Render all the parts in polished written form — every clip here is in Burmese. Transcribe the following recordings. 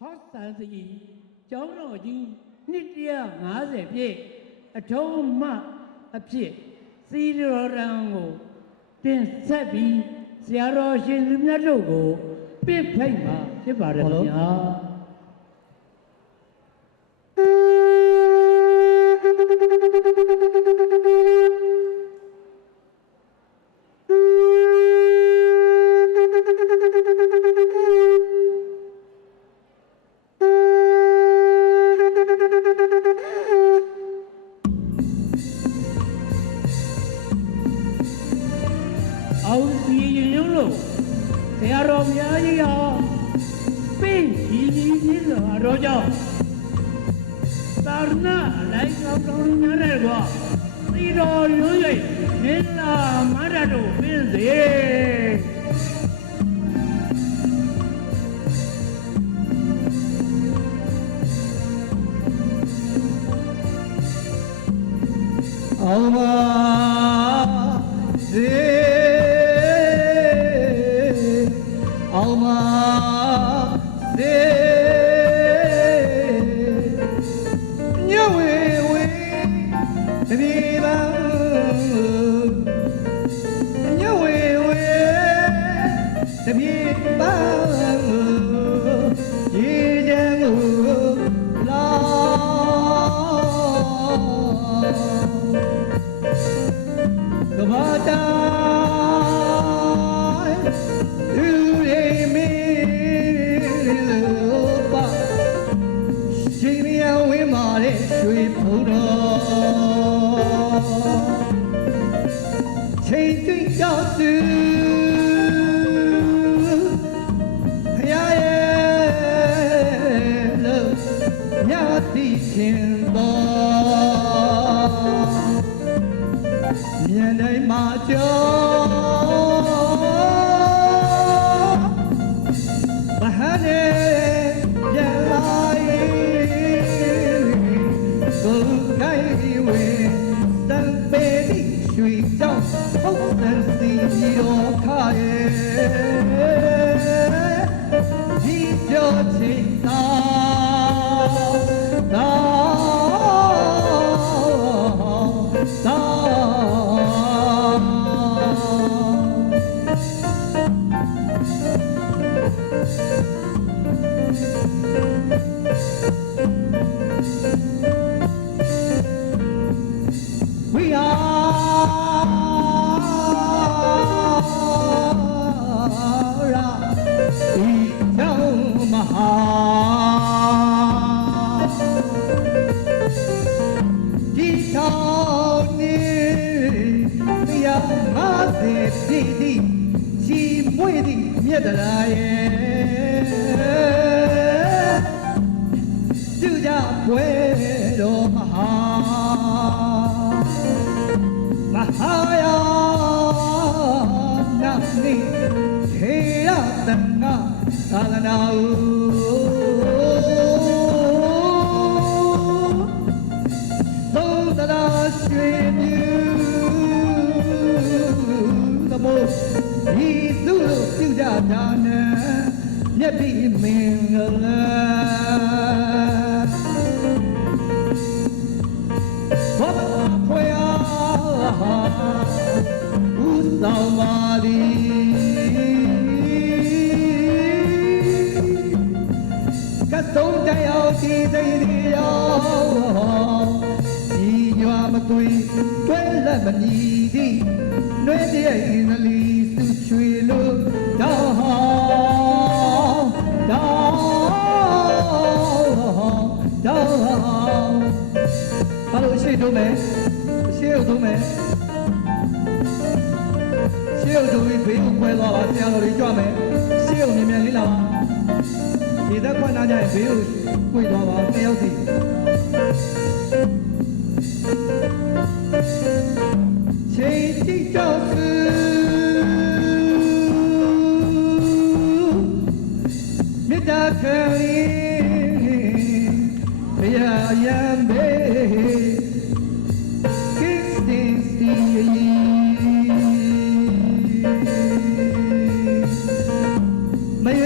ဟောသန်စီကျောင်းတော်ကြီးနှစ်150ပြည့်အထုံးမှအဖြစ်စီရောရန်ကိုတင်ဆက်ပြီးဆရာတော်ရှင်လူမြတ်တို့ကိုပြစ်ဖိတ်မှာဖြစ်ပါတယ်ခင်ဗျာအောင်စီရင်လို့ဆရာတော်များကြီးဟာပြင်းကြီးလာတော့ကြောင့်သာရဏအလိုက်ကောင်းကောင်းများတယ်ကွာသီတော်ရွရွနေလာမရတို့ပြင်းစေအောင်ပါစေအောင်ပါစေညဝေဝေတပြေပါညဝေဝေတပြေပါရေချမ်းကိုလာကဘာတာသူရေမေလို့ပါရှင်မယဝင်းမာတဲ့ရွှေဘုံတော်ချိန်သိကြောက်သူဖရာရဲ့လို့ညတိခင်တော်မြင်တိုင်းမှာကြောမဟာနေရလိုက်ကိုကိုင်းဝေတန်ပေတိရွှေကြောင့်ဟုတ်တန်စီရောခရဲ့ဒီကြောချင်သာWe Mahaya Nani Hera Tanga Salanau Sodara Shwenyu Namo Isuru Sujatana Nyabi Mingala Usawali Kasong Jayao Chi Zayriyo Inywa Matui Twela Manidi Nwede Inali Suchwilu Dao Hello, she do me. She do me. She do me. We do quite a lot. She do me. She do me. Me la. She da quite a lot. We do quite a lot. Me aussi. She di jiao shi. Me da kali. Ya yan be. May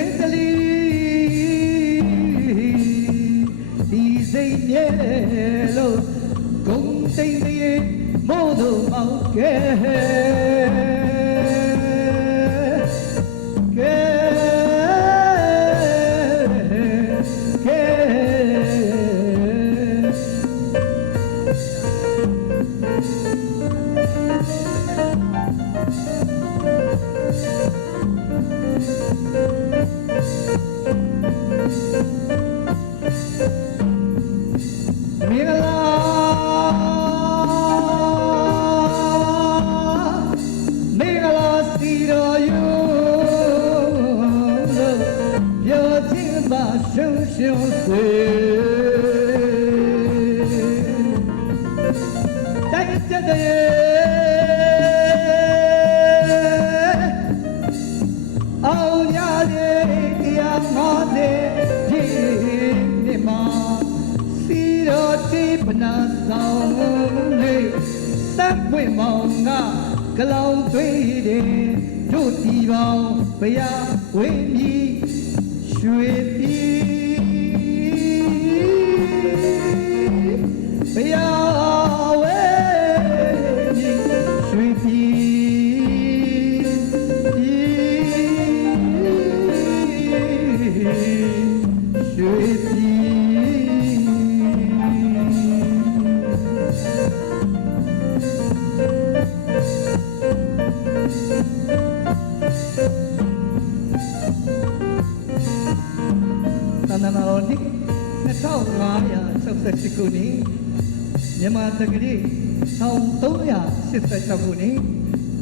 မင်္ဂလာမင်္ဂလာစီတော်ယူပြောခြင်းပါရှုံရှုံဆွေတိုက်ကြတဲ့အောင်ရတဲ့တရားမောတဲ့ဒီနေ့မှာစီတော်တိပနာဆောင်လေးစက်ပွင့်မောင်ကကလောင်သွေးတဲ့တို့ဒီပေါင်းဘုရားဝင်းကြီးရွှေပြည်ဘုရားဝင်းကြီးရွှေပြည်ရွှေပြည်သန္တာတော်ဒီ2568ခုနှစ်မြန်မာတက္ကရာ1386ခုနှစ်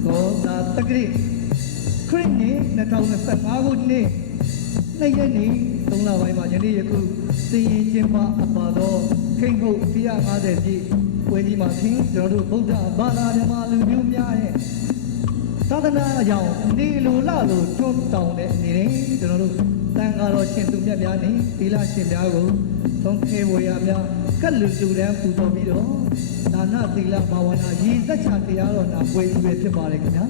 ကောသာတက္ကရာခရစ်နှစ်2025ခုနှစ်နေ့ရက်နေ့3လပိုင်းမှာယနေ့ယခုစီရင်ကျင်းပအပ်ပါသောခိတ်ဟုတ်150ပြည့်ပွဲကြီးမှာခင်ကျွန်တော်တို့ဗုဒ္ဓဘာသာဓမ္မလူမျိုးများရဲ့သာသနာအကြောင်းနေလိုလလိုတွန်းတောင်းတဲ့အနေနဲ့ကျွန်တော်တို့တန်ခါတော်ရှင်သူမြတ်များနဲ့သီလရှင်များကိုသုံးခဲဝေရများကတ်လူလူတန်းပူတော်ပြီးတော့ဒါနသီလဘာဝနာရည်သက်ချတရားတော်နာပွဲကြီးပဲဖြစ်ပါလေခင်ဗျာ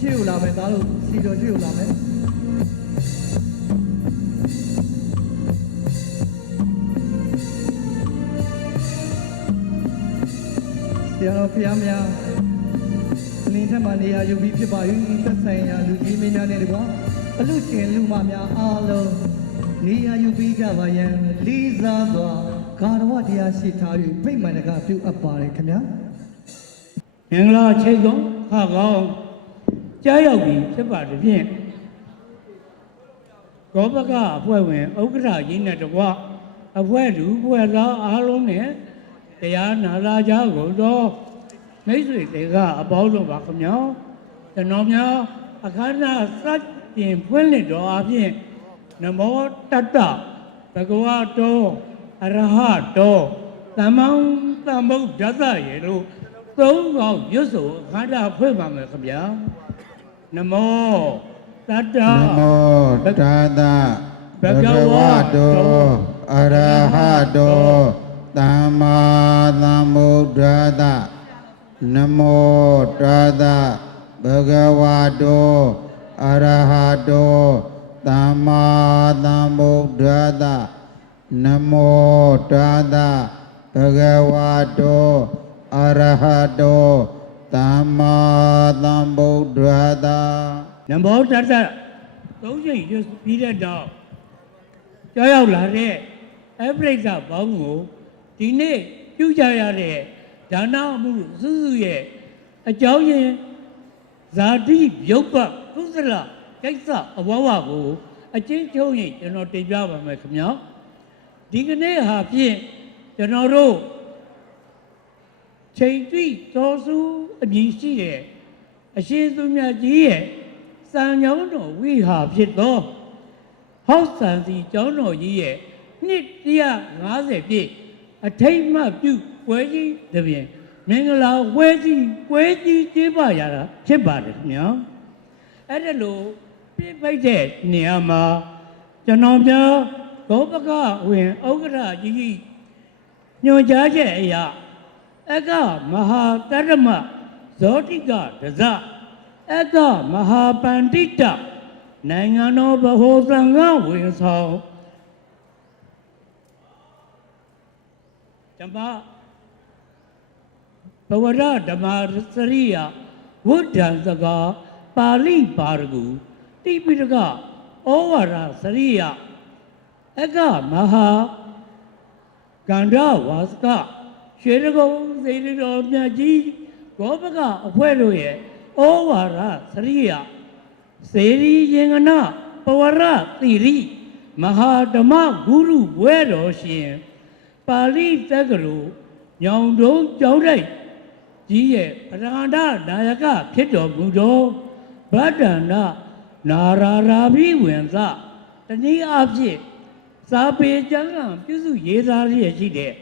ရှိဦးလာမယ်သားတို့စီတော်ရှိဦးလာမယ်ဆရာတော်ဖျားများလင်းထက်မှနေရာယူပြီးဖြစ်ပါ၍သက်ဆိုင်ရာလူကြီးမင်းများနဲ့တကွာအလူရှင်လူမများအားလုံးနေရာယူပြီးကြပါရန်လေးစားစွာဂါရဝတရားရှိထား၍ပြိမှန်တကပြုအပ်ပါတယ်ခင်ဗျာမင်္ဂလာချိတ်ကုန်ခါကောင်းကြားရောက်ပြီဖြစ်ပါတယ်ဖြင့်ဂောဘကအဖွဲ့ဝင်ဥက္ကဋ္ဌကြီးနဲ့တကွအဖွဲ့လူဖွဲ့သားအားလုံးနဲ့တရားနာလာကြကုန်တော့မိတ်ဆွေတွေကအပေါင်းဆုံးပါခင်ဗျာကျွန်တော်များအခမ်းအနားစတင်ဖွင့်လှစ်တော်အပြင်နမောတတ္တဘဂဝတောအရဟတောသမ္မာသမ္ဗုဒ္ဓတ္တရေလို့သုံးခေါက်ရွတ်ဆိုအခမ်းအနားဖွင့်ပါမယ်ခင်ဗျာနမောတတ္တနမောတတ္တဘဂဝတောအရဟတောသမ္မာသမ္ဗုဒ္ဓတ္တနမောတတ္တဘဂဝတောအရဟတောသမ္မာသမ္ဗုဒ္ဓတ္တနမောတတ္တဘဂဝတောအရဟတောသမ္မာသမ္ဗုဒ္ဓတ္တနမောတတ္တသုံးချိန်ပြီးတဲ့တော့ကြောက်ရောက်လာတဲ့အပရိစ္ဆဘောင်းကိုဒီနေ့ပြုကြရတဲ့ဒါနမှုစုစုရဲ့အကြောင်းရင်းဇာတိယုတ်ပကုသလကိစ္စအဝဝကိုအချင်းချုပ်ရင်ကျွန်တော်တင်ပြပါမယ်ခင်ဗျာဒီကနေ့ဟာဖြင့်ကျွန်တော်တို့ချိန်တိသောစုအမည်ရှိတဲ့အရှင်သူမြတ်ကြီးရဲ့စံကြောင်းတော်ဝိဟာဖြစ်သောဟောက်ဆန်စီကျောင်းတော်ကြီးရဲ့နှစ်150ပြည့်အထိတ်မှပြုပွဲကြီးတစ်ပြင်မင်္ဂလာပွဲကြီးကျင်းပရတာဖြစ်ပါတယ်ခင်ဗျာအဲ့ဒါလို့ပြိပိတ်တဲ့နေရာမှာကျွန်တော်များ ကောပကဝင်ဥက္ကဋ္ဌကြီးညွှန်ကြားချက်အရအကမဟာတရမဇောတိကဒဇအကမဟာပန္တိတနိုင်ငံတော်ဗဟိုသံဃာဝင်ဆောင်ဓမ္မဘဝရဓမ္မစရိယဝဋ္ဌံစကားပါဠိပါရဂူတိပိဋကဩဝါဒစရိယအကမဟာကန္ဓဝါစကရွှေရကုံစေတီတော်မြတ်ကြီးဂောပကအဖွဲ့တို့ရဲ့ဩဝါဒစရိယစေရီရင်ကနပဝရသီရိမဟာဓမ္မဂုရုဘွဲတော်ရှင်ပါဠိတက္ကသိုလ်ညောင်တုံးကျောင်းတိုက်ကြီးရဲ့ပရဟန္ဒနာယကဖြစ်တော်မူသောဗဒ္ဒန္တနာရာရာဘိဝင်သတနည်းအားဖြင့်စာပေကျမ်းဂန်ပြုစုရေးသားရရှိတဲ့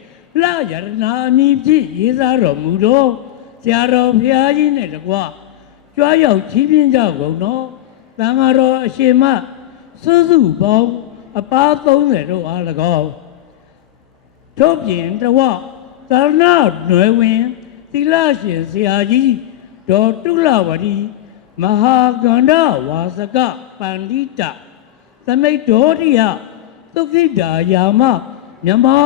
လရတနာအမည်ဖြင့်ရေးသားတော်မူသောဆရာတော်ဘုရားကြီးနဲ့တကွကြွားရောက်ချီးမြှင့်ကြကုန်သောသံဃာတော်အရှင်မစုစုပေါင်းအပါ30တို့အား၎င်းထို့ပြင်တဝသာရဏနွယ်ဝင်သီလရှင်ဆရာကြီးဒေါ်တုလဝတီမဟာကန္ဓဝါစကပန္တိတသမိတ်ဒေါတိယသုခိတာယာမမြမဉာ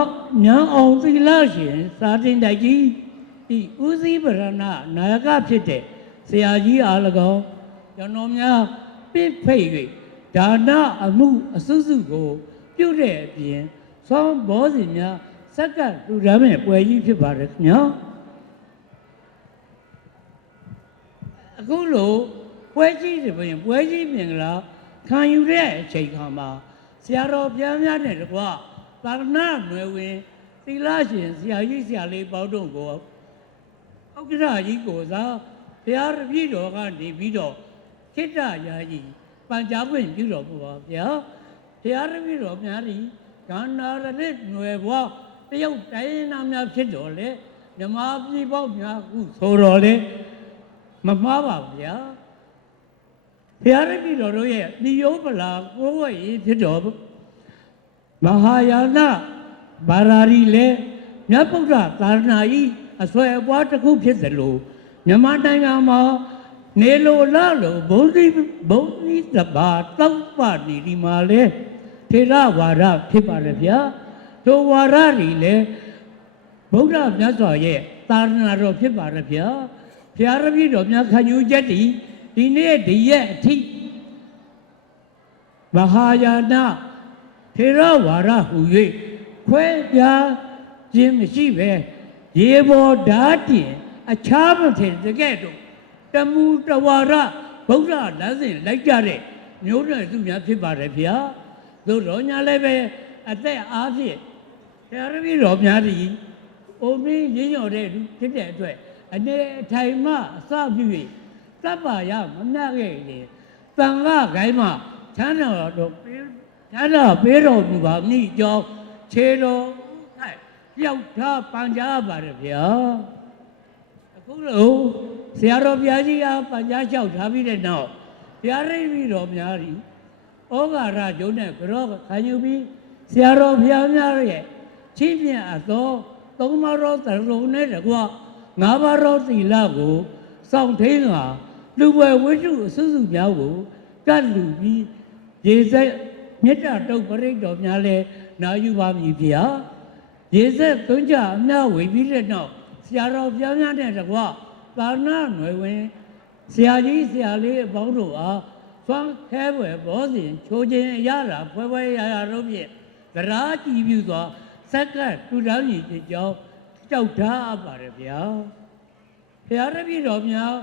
ဏ်အောင်သီလရှင်စာတင်တိုက်ကြီးဒီဦးစီးပရဏနာယကဖြစ်တဲ့ဆရာကြီးအား၎င်းကျွန်တော်များပြည့်ဖိတ်၍ဒါနအမှုအစုစုကိုပြုတဲ့အပြင်သောဘောဇင်များစက္ကန့်လူရမ်းမဲ့ပွဲကြီးဖြစ်ပါတယ်ခင်ဗျာအခုလိုပွဲကြီးတွေပြင်ပွဲကြီးမြင်ကြလားခံယူတဲ့အချိန်ခါမှာဆရာတော်ဘုရားများနဲ့တကွာသာရဏနွယ်ဝင်သီလရှင်ဆရာကြီးဆရာလေးပေါင်းတို့ကိုဥက္ကဋ္ဌကြီးကိုစားဘုရားတပည့်တော်ကနေပြီးတော့ခိတ္တရာကြီးပန်ကြားခွင့်ပြုတော်မူပါဗျာဘုရားတပည့်တော်များဒီကန္နာရနဲ့နွယ်ဘွားတရုတ်တိုင်းနာများဖြစ်တော်လေမြမပြည်ပေါက်များခုဆိုတော်လေမမှားပါဗျာဘုရားတပည့်တော်တို့ရဲ့နိယောပလာကိုယ်ဝတ်ရေးဖြစ်တော်မဟာယာနဘာရာရီလေမြတ်ဗုဒ္ဓသာသနာဤအဆွဲအပွားတစ်ခုဖြစ်သလိုမြန်မာနိုင်ငံမှာနေလိုလာလိုဘုံဒီတဘာတောက်ပနေဒီမှာလေထေရဝါဒဖြစ်ပါလေဗျာထိုဝါဒတွေလေဗုဒ္ဓမြတ်စွာရဲ့သာသနာတော်ဖြစ်ပါလေဗျာဘုရားတပည့်တော်များခံယူချက်ဒီနေ့ဒီရက်အထိမဟာယာနထေရဝါဒဟူ၍ခွဲပြားခြင်းမရှိပဲရေပေါ်ဓာတ်တင်အခြားမထင်တကယ်တော့တမူတဝါရဗုဒ္ဓလမ်းစဉ်လိုက်ကြတဲ့မျိုးနွယ်သူများဖြစ်ပါတယ်ဗျာသို့တော်ညာလည်းပဲအသက်အားဖြင့်ဆရာတပည့်တော်များဒီအိုမင်းရင်းရော်တဲ့ဖြစ်တဲ့အတွက်အနေအထိုင်မှအစပြု၍သဗ္ဗယမမြတ်ခဲ့ရင်သံဃာဂိုင်းမှာချမ်းတော်ပေးတော်မူပါမည်ကြောင်းခြေတော်၌ပြောက်ထားပန်ကြားပါတယ်ဗျာအခုလို့ဆရာတော်ဘုရားကြီးအားပန်ကြားလျှောက်ထားပြီးတဲ့နောက်ဘုရားရိပ်ပြီးတော်များသည်ဩဃာရကျုံနဲ့ကြောခံယူပြီးဆရာတော်ဘုရားများရဲ့ချီးမြှင့်အပ်သောသုံးပါးသောသရုံနဲ့တကွငါးပါးသောသီလကိုစောင့်ထိန်ကလူပွဲဝိတုအစုစုများကိုကတ်လူပြီးရေစက်မြတ်တုတ်ပရိတ်တော်များလဲနာယူပါမည်ဗျာရေစက်သွင်းကြအမျှဝေပြီးတဲ့နောက်ဆရာတော်ဘုရားများနဲ့တကွသာရဏနွယ်ဝင်ဆရာကြီးဆရာလေးအပေါင်းတို့အားသွမ်းခဲပွဲဘောဇင်ချိုးခြင်းရတာဖွဲရတို့ဖြင့်သရာကြည်ပြုစွာစက္ကန့်တူတောင်းကြီးကြောင်းကြောက်ထားပါတယ်ဗျာဘုရားတပည့်တော်များ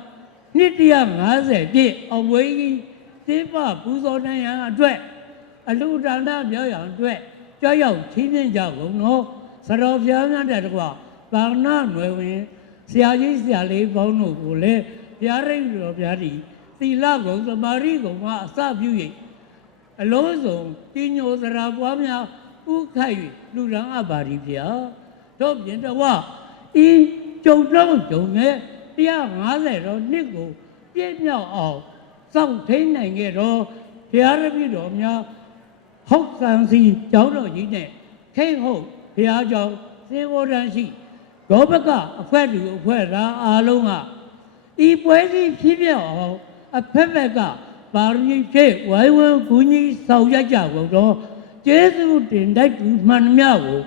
နှစ်150ပြည့်အောင်ဝေးကြီးသေပပူဇော်နိုင်ရန်အတွက်အလူဒါနမြောက်ရန်အတွက်ကြောက်ရောက်ချီးမြှင့်ကြကုန်သောစတော်ဘုရားများတဲ့တကွာသာရဏနွယ်ဝင်ဆရာကြီးဆရာလေးပေါင်းတို့ကိုလည်းဘုရားရိပ်တော်ဘုရားသည်သီလကုံသမာဓိကုံကအစပြု၍အလုံးစုံကြီးညိုသရာပွားများဥခိုက်၍လူရန်အပ်ပါသည်ဗျာတို့ပြင်တော့ဤကြုံတော့ကြုံနဲ့150တော့နှစ်ကိုပြည့်မြောက်အောင်စောင့်ထိန်နိုင်ခဲ့တော့ဘုရားတပည့်တော်များ ဟုတ်ဆန်စီကျောင်းတော်ကြီးနဲ့ခိတ်ဟုတ်ဘုရားကျောင်းစေဝရန်ရှိဂောဘကအခွက်လူအခွက်သားအားလုံးကဤပွဲစည်းဖြစ်ပြအောင်အဖက်ဖက်ကပါရမီဖြည့်ဝိုင်းဝန်းကူညီဆောင်ရွက်ကြကုန်တော့ကျေးဇူးတင်တိုက်သူမှန်မြကို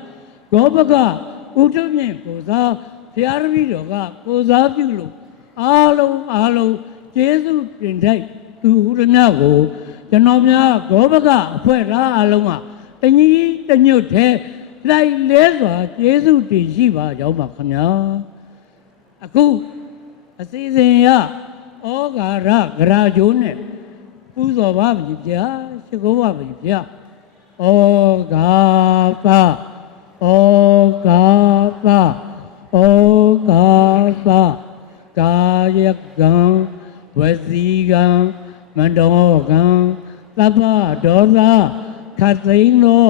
ဂောဘကဥထုမြင့်ကိုစားဘုရားရမီတော်ကကိုစားပြုလို့အားလုံးကျေးဇူးတင်တိုက်သူဟူသည်များကိုကျွန်တော်များဂောဘကအဖွဲ့သားအားလုံးကတညီတညွတ်တဲ့လိုက်လဲစွာကျေးဇူးတင်ရှိပါကြောင်းပါခင်ဗျာအခုအစီအစဉ်ရဩဃာရဂရာကျိုးနဲ့ပူဇော်ပါပြီဗျာရှိခိုးပါပြီဗျာဩဃာပဩဃာပဩဃာပကာယကံဝစီကံမန္တောကံသဗ္ဗဒောသခတ်သိမ်းသော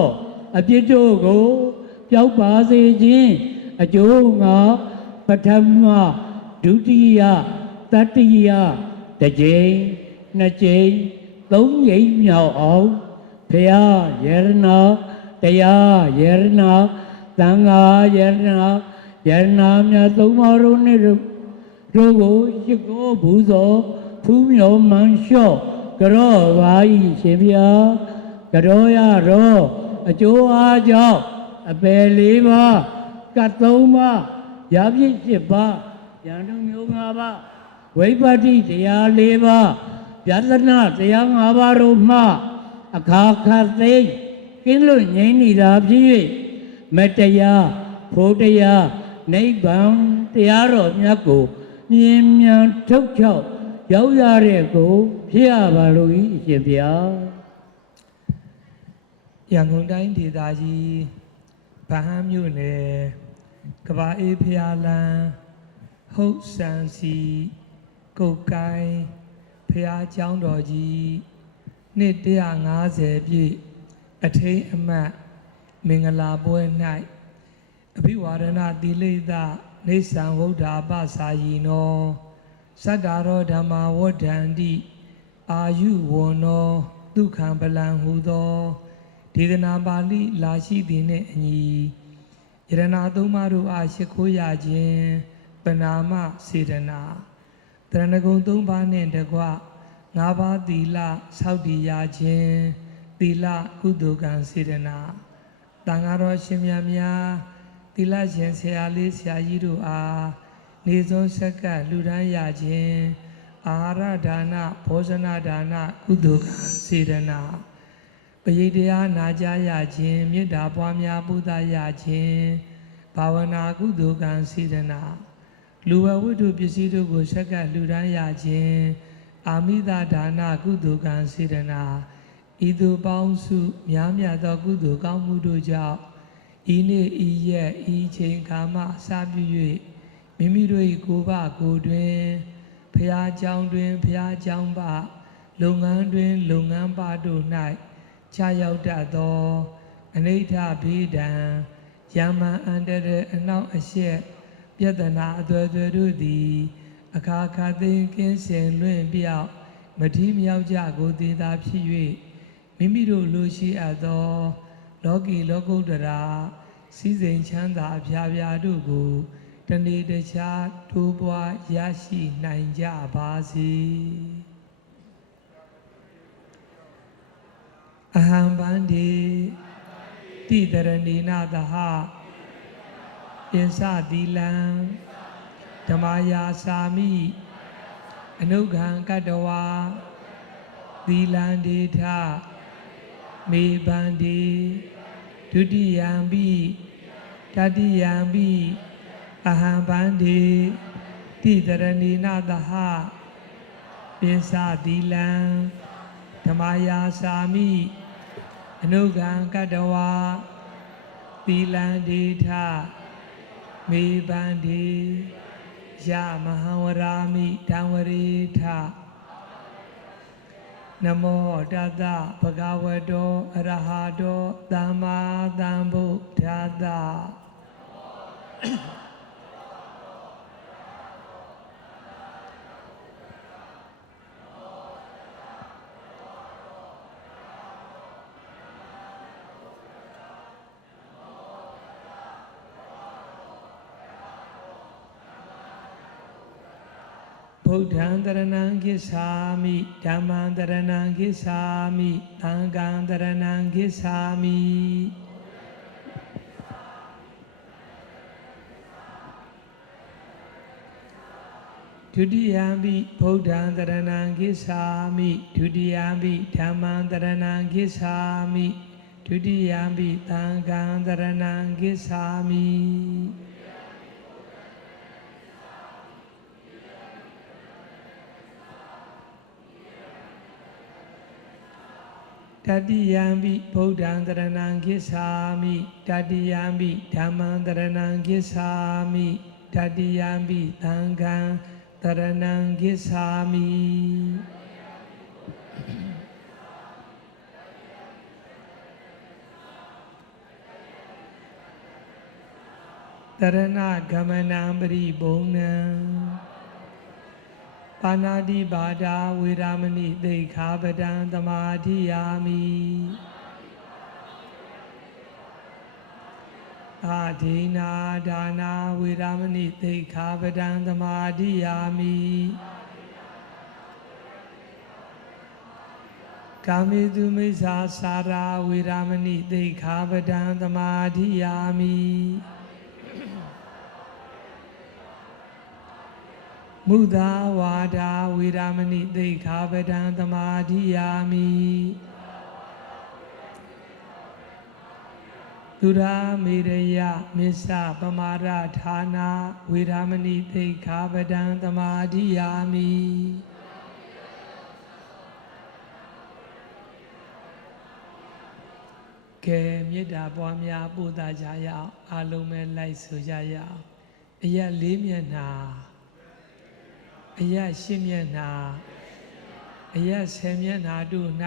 အပြစ်တို့ကိုပျောက်ပါစေခြင်းအကျိုးငါပထမဒုတိယတတိယတစ်ကြိမ်နှစ်ကြိမ်သုံးကြိမ်မြောက်အောင်ဘုရားယရနာတရားယရနာသံဃာယရနာယရနာမြတ်သုံးပါးတို့နဲ့တို့ကိုရှိခိုးဘူးသောဖူးမြော်မှန်လျှော့ကြောပါဤရှင်ဗျာကြောရတော့အကျိုးအားကြောင့်အပယ်၄ပါးကတ်၃ပါးရာပြည့်၈ပါးဉာဏ်တို့မျိုး၅ပါးဝိပတ္တိတရား၄ပါးဗျာဒနာတရား၅ပါးတို့မှအခါခတ်သိမ်းကင်းလွတ်ငြိမ်းနေတာဖြစ်၍မတရားဖို့တရားနိဗ္ဗာန်တရားတော်မြတ်ကိုမြင်မြန်ထုတ်ချောက်ရောက်ရတဲ့ကိုဖြစ်ရပါလို့ဤအရှင်ဗျာရန်ကုန်တိုင်းဒေသကြီးဗဟန်းမြို့နယ်ကဘာအေးဖျားလန်းဟုတ်ဆန်စီကုတ်ကိုင်းဖျားကျောင်းတော်ကြီးနှစ်150ပြည့်အထိမ်းအမှတ်မင်္ဂလာပွဲ၌အဘိဝါဒနာတိလိသနေသံဝုဒ္ဓပစာယီနောသတ္တရောဓမ္မဝဋ္ဌန္တိအာယုဝန္နောဒုက္ခံပလံဟူသောဒေသနာပါဠိလာရှိသည်နှင့်အညီယရဏသုံးပါးတို့အားရှိခိုးရခြင်းပနာမစေတနာတရဏဂုံသုံးပါးနှင့်တကွ၅ပါးသီလဆောက်တည်ရခြင်းသီလကုသိုလ်ကံစေတနာတန်ဃာတော်ရှင်မြတ်များသီလရှင်ဆရာလေးဆရာကြီးတို့အားနေစွန်းဆက်ကပ်လှူဒန်းရခြင်းအာဟာရဒါနဘောဇနဒါနကုသိုလ်ကံစေတနာပရိတရားနာကြားရခြင်းမေတ္တာပွားများပူဇော်ရခြင်းဘာဝနာကုသိုလ်ကံစေတနာလူဝဝတ္ထုပစ္စည်းတို့ကိုဆက်ကပ်လှူဒန်းရခြင်းအာမိသဒါနကုသိုလ်ကံစေတနာဤသို့ပေါင်းစုများမြတ်သောကုသိုလ်ကောင်းမှုတို့ကြောင့်ဤနေ့ဤရက်ဤချိန်ခါမှအစပြု၍မိမိတို့၏ကိုယ်ပကိုယ်တွင်ဖျားเจ้าတွင်ဖျားเจ้าပလုပ်ငန်းတွင်လုပ်ငန်းပတို့၌ခြားရောက်တတ်သောအနိဋ္ဌဘေးဒံယမန်အန္တရအနောက်အရှက်ပြဿနာအသွယ်သွယ်တို့သည်အခါခါသိမ်းကင်းစင်လွင့်ပြောက်မထီးမြောက်ကြကိုသေးသာဖြစ်၍မိမိတို့လိုရှိအပ်သောလောကီလောကုတ္တရာစည်းစိမ်ချမ်းသာအဖျားဖျားတို့ကိုတနေ့တခြားတိုးပွားရရှိနိုင်ကြပါစေအဟံဗန္တိတိတရဏီနာသဟပင်စသီလံဓမ္မယာစာမိအနုခံကတ္တဝါသီလံဒေထမေဗန္တိဒုတိယံပိတတိယံပိအဟံဗန္တိတိတရဏီနာသဟပင်စသီလံဓမ္မယာစာမိအနုခံကတ္တဝါသီလံဒေထမေဗန္တိယမဟံဝရာမိတံဝရေထနမောတတ္တဗဂဝတောအရဟတောသမ္မာသမ္ဗုဒ္ဓတ္တ ဗုဒ္ဓံတရဏံဂစ္ဆာမိဓမ္မံတရဏံဂစ္ဆာမိသံဃံတရဏံဂစ္ဆာမိဒုတိယံပိဗုဒ္ဓံတရဏံဂစ္ဆာမိဒုတိယံပိဓမ္မံတရဏံဂစ္ဆာမိဒုတိယံပိသံဃံတရဏံဂစ္ဆာမိတတိယံပိဗုဒ္ဓံတရဏံဂစ္ဆာမိတတိယံပိဓမ္မံတရဏံဂစ္ဆာမိတတိယံပိသံဃံတရဏံဂစ္ဆာမိတရဏဂမနံပရိဘုံနံပါဏာတိပါဒာဝေရမဏိသိက္ခာပဒံသမာဓိယာမိအာဒိနာဒါနာဝေရမဏိသိက္ခာပဒံသမာဓိယာမိကာမေတုမိစ္ဆာစာရာဝေရမဏိသိက္ခာပဒံသမာဓိယာမိမုဒာဝါဒာဝေရမဏိသိက္ခာပဒံသမာဓိယာမိသူရာမေရယမစ္ဆပမာရဌာနာဝေရမဏိသိက္ခာပဒံသမာဓိယာမိကဲမေတ္တာပွားများပို့သကြရအောင်အလုံးမဲ့လိုက်ဆိုကြရအောင်အရက်၄မျက်နှာအရက်၈မျက်နှာအရက်၁၀မျက်နှာတို့၌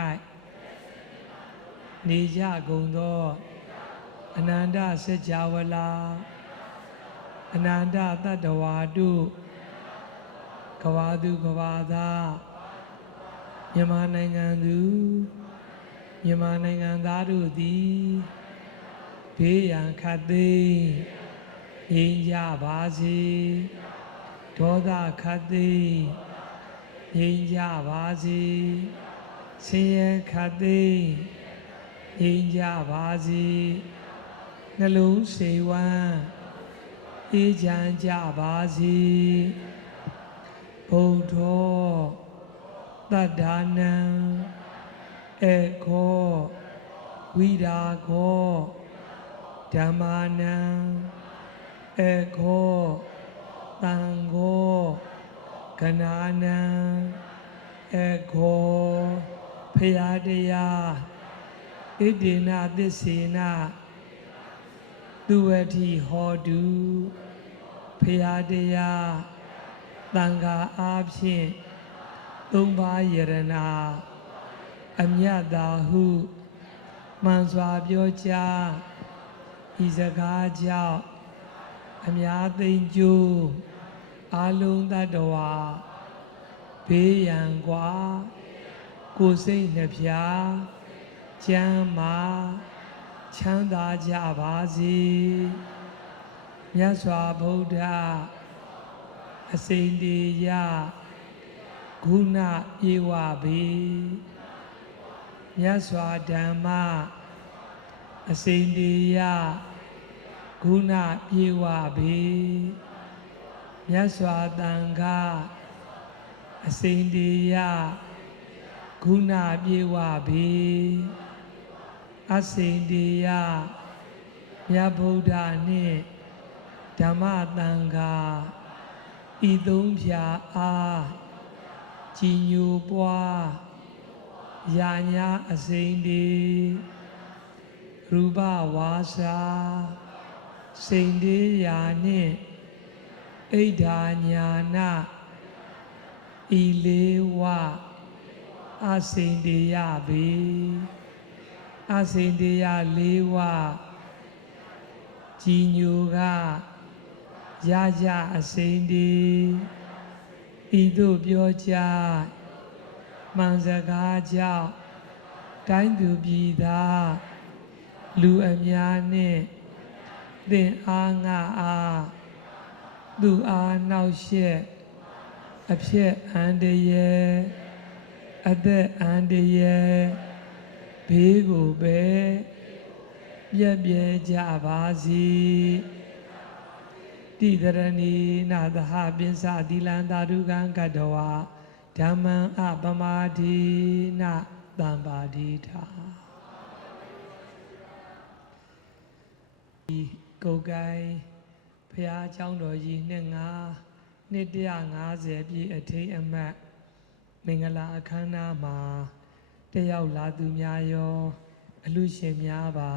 နေကြကုန်သောအနန္တစัจ java လာအနန္တတတ္တဝါတို့ကဘာသူကဘာသားမြန်မာနိုင်ငံသူမြန်မာနိုင်ငံသားတို့သည်ဘေးရန်ခတ်သိမ်းငြိမ်းကြပါစေဒေါသခတ်သိမ်းငြိမ်းကြပါစေဆင်းရဲခတ်သိမ်းငြိမ်းကြပါစေနှလုံးစိတ်ဝမ်းအေးချမ်းကြပါစေဘုဒ္ဓောတတ္ထာနံဧခောဝိရာခောဓမ္မာနံဧခောသံဃောကနာနံဧခောဖရာတရားဣတိနသစ္စေနသူဝတိဟောတုဖရာတရားသံဃာအားဖြင့်သုံးပါးယရဏအမြတ်သာဟုမှန်စွာပြောကြားဤစကားကြောင့်အများသိမ့်ကျိုးအာလုံးတ attva ဘေးရန်กว่าကိုယ်စိတ်နှဖျားကျမ်းမာချမ်းသာကြပါစေမြတ်စွာဘုရားအစိမ့်တေယဂုဏပြေဝပေမြတ်စွာဓမ္မအစိမ့်တေယဂုဏပြေဝပေမြတ်စွာသံဃာအစိမ့်တေယဂုဏပြေဝပေအစိမ့်တေယမြတ်ဗုဒ္ဓနှင့်ဓမ္မသံဃာဤသုံးဖြာအားကြည်ညိုပွားယာညာအစိမ့်တေရူပဝါစာစိမ့်တေယာနှင့်ဣဒ္ဓာညာနာဤလေးဝအစိမ့်တေယပေအစိမ့်တေယလေးဝကြည်ညိုကရကြအစိမ့်တေဤသို့ပြောကြားမှန်စကားကြောင့်တိုင်းသူပြည်သားလူအများနှင့်သင်အားငါအားသူအားနှောက်ယှက် အဖြစ်အန္တရာယ်အသက်အန္တရာယ်ဘေးကိုပဲပြည့်ပြည့်ကြပါစေတိတရဏီနာသဟပင်္စသီလံသာဓုကံကတ္တဝဓမ္မံအပမာဒိနသံပါဒိထာကုတ်ကိုင်းဖျားเจ้าတော်ကြီးနှစ်150ပြည့်အထိမ်းအမှတ်မင်္ဂလာအခမ်းအနားမှာတက်ရောက်လာသူများရောအလူရှင်များပါ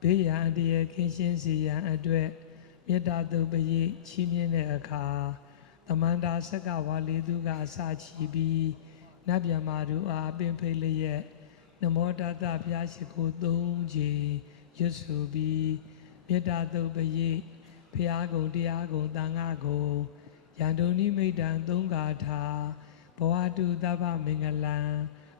ဘေးရန်အန္တရာယ်ကင်းရှင်းစေရန်အတွက်မေတ္တာသုပ္ပယိချီးမြှင့်တဲ့အခါသမန္တာဆက်ကဝါလေးသူကအစချီပြီးနတ်ဗျာမာတို့အားပင်ဖိတ်လျက်နမောတတဘုရားရှိခိုး3ချိန်ရွတ်ဆိုပြီးမေတ္တာသုပ္ပယိဘုရားကုံတရားကုံသံဃာကုံယန္တုန်နိမိတံ3ဂါထာဘဝတုသဗ္ဗမင်္ဂလံ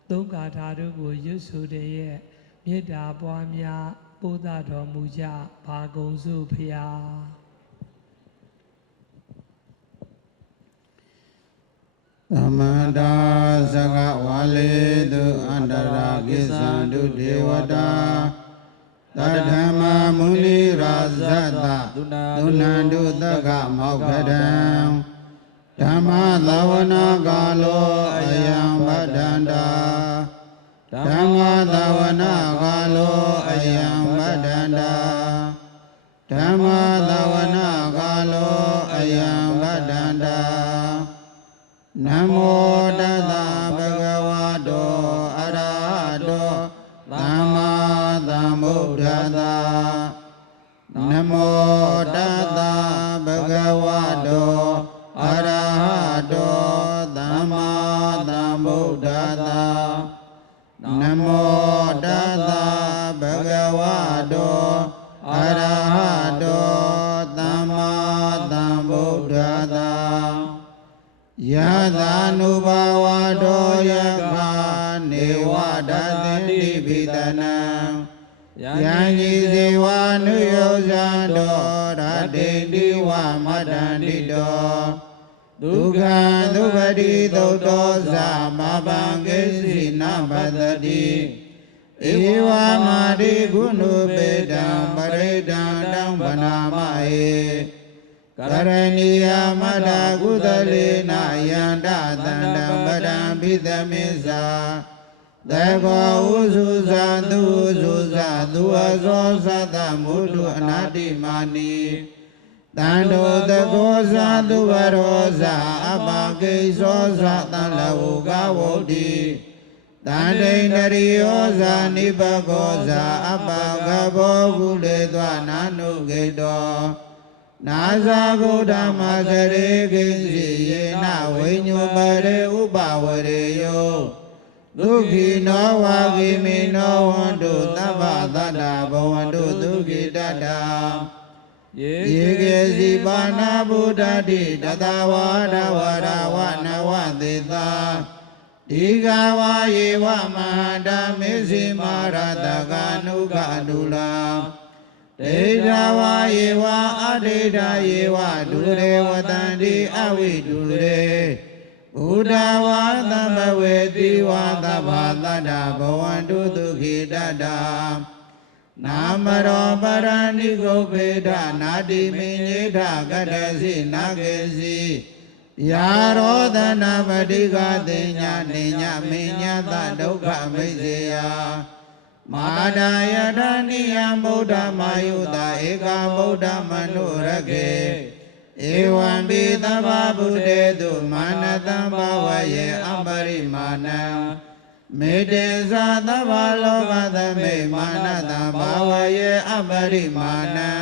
3ဂါထာတို့ကိုရွတ်ဆိုတဲ့ရဲ့မေတ္တာပွားများပို့သတော်မူကြပါကုန်စို့ဖျားသမန္တာသကဝါလေတုအန္တရာကိသံတုဒေဝတာသတ္ဓမ္မမုနိရာဇတသုနန္တုသက္ကမောက္ခဒံဓမ္မသဝနာကာလောအယံဗဒ္ဒန္တာဓမ္မသဝနာကာလောအယံဗဒ္ဒန္တာဓမ္မသဝနာကာလောအယံဗဒ္ဒန္တာနမောတတဗုဒ္ဓဝါတောအရဟတောသမ္မာသမ္ဗုဒ္ဓတ္တနမောတတဗုဒ္ဓဝါတောအရဟတောသမ္မာသမ္ဗုဒ္ဓတ္တနမောတတဗုဒ္ဓဝါတောအရဟတောသမ္မာသမ္ဗုဒ္ဓတ္တယသာနုဘာဝတောယခာနေဝဒတိပိတနံယံကြီးစေဝနုယောဇာတောရတေတိဝမတ္တန္တိတောဒုက္ခံဒုပတိသုတ်တောသမပံကိစီနပတတိဧဝမာတိကုဏုပေတံပရိဒံတံဗနာမဟေကရဏီယမတ္တကုသလေနယန္တသန္တံပဒံပိသမိစ္ဆာသကောဥစုဇာသူဥစုဇာသူအဇောသတ္တမုဒုအနာတိမာနိတန္တောတကောဇာသူဝရောဇာအပကိဇောဇာတံလဝကဝုဒ္ဓိတန္တိန္ဒရိယောဇာနိပကောဇာအပကဘောကုလေသွာနာနုဂေတောနာဇာဂုဓမ္မစရေကိစီယေနဝိညုပရေဥပဝရေယောဒုက္ခိနောဝါကိမိနောဝန္တုသဗ္ဗသတ္တဘဝန္တုဒုက္ခိတတ္တယေကေစီပါဏဗုဒ္ဓတိတတဝါဒဝရဝနဝသေသာဒီဃဝါယေဝမဟာတမေစီမာရတကနုကဒုလာဒေဒဝါယေဝအဒေဒယေဝဒုရေဝတန္တိအဝိဒုရေဘုဒ္ဓဝါသမ္ပဝေတိဝါသဗ္ဗတတ္တဘဝန္တုဒုက္ခိတတ္တနာမရောပရဏိကုပေဒနာတိမိညေထကတ္တစီနာကေစီယာရောဒနာပတိကတိညာနေညမိညာသဒုက္ခမိစ္ဆေယမာဒာယတနိယံဗုဒ္ဓမာယုတာဧကဗုဒ္ဓမနုရကေဧဝံပိသဗ္ဗဗုတေတုမာနတံဘဝယေအပရိမာဏံမေတ္တေသသဗ္ဗလောကသမိမာနတံဘဝယေအပရိမာဏံ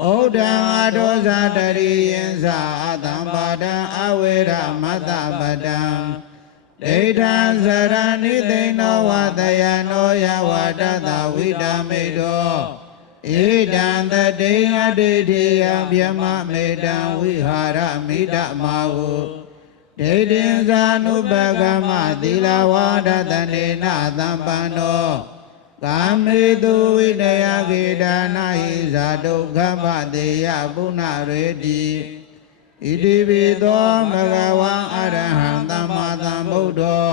ဩဒံအဒောဇာတရိယံသအတံပါဒံအဝေရမတ္တပဒံဒိဋ္ဌံသရဏိသိဏောဝတယနောယဝတတဝိဒမေတောဧတံတတိယဒိဋ္ဌိယံဗျမမေတံဝိဟာရမိဒ္ဓမာဟုဒိဋ္ဌိဇာနုပကမသီလဝါဒတနေနသမ္ပန္နောကာမေတုဝိတယကေဒါနာဟိဇာဒုက္ခပတေယပုဏ္ဏရေတိဧ ဣတိပိသောဘဂဝံအရဟံသမ္မာသမ္ဗုဒ္ဓော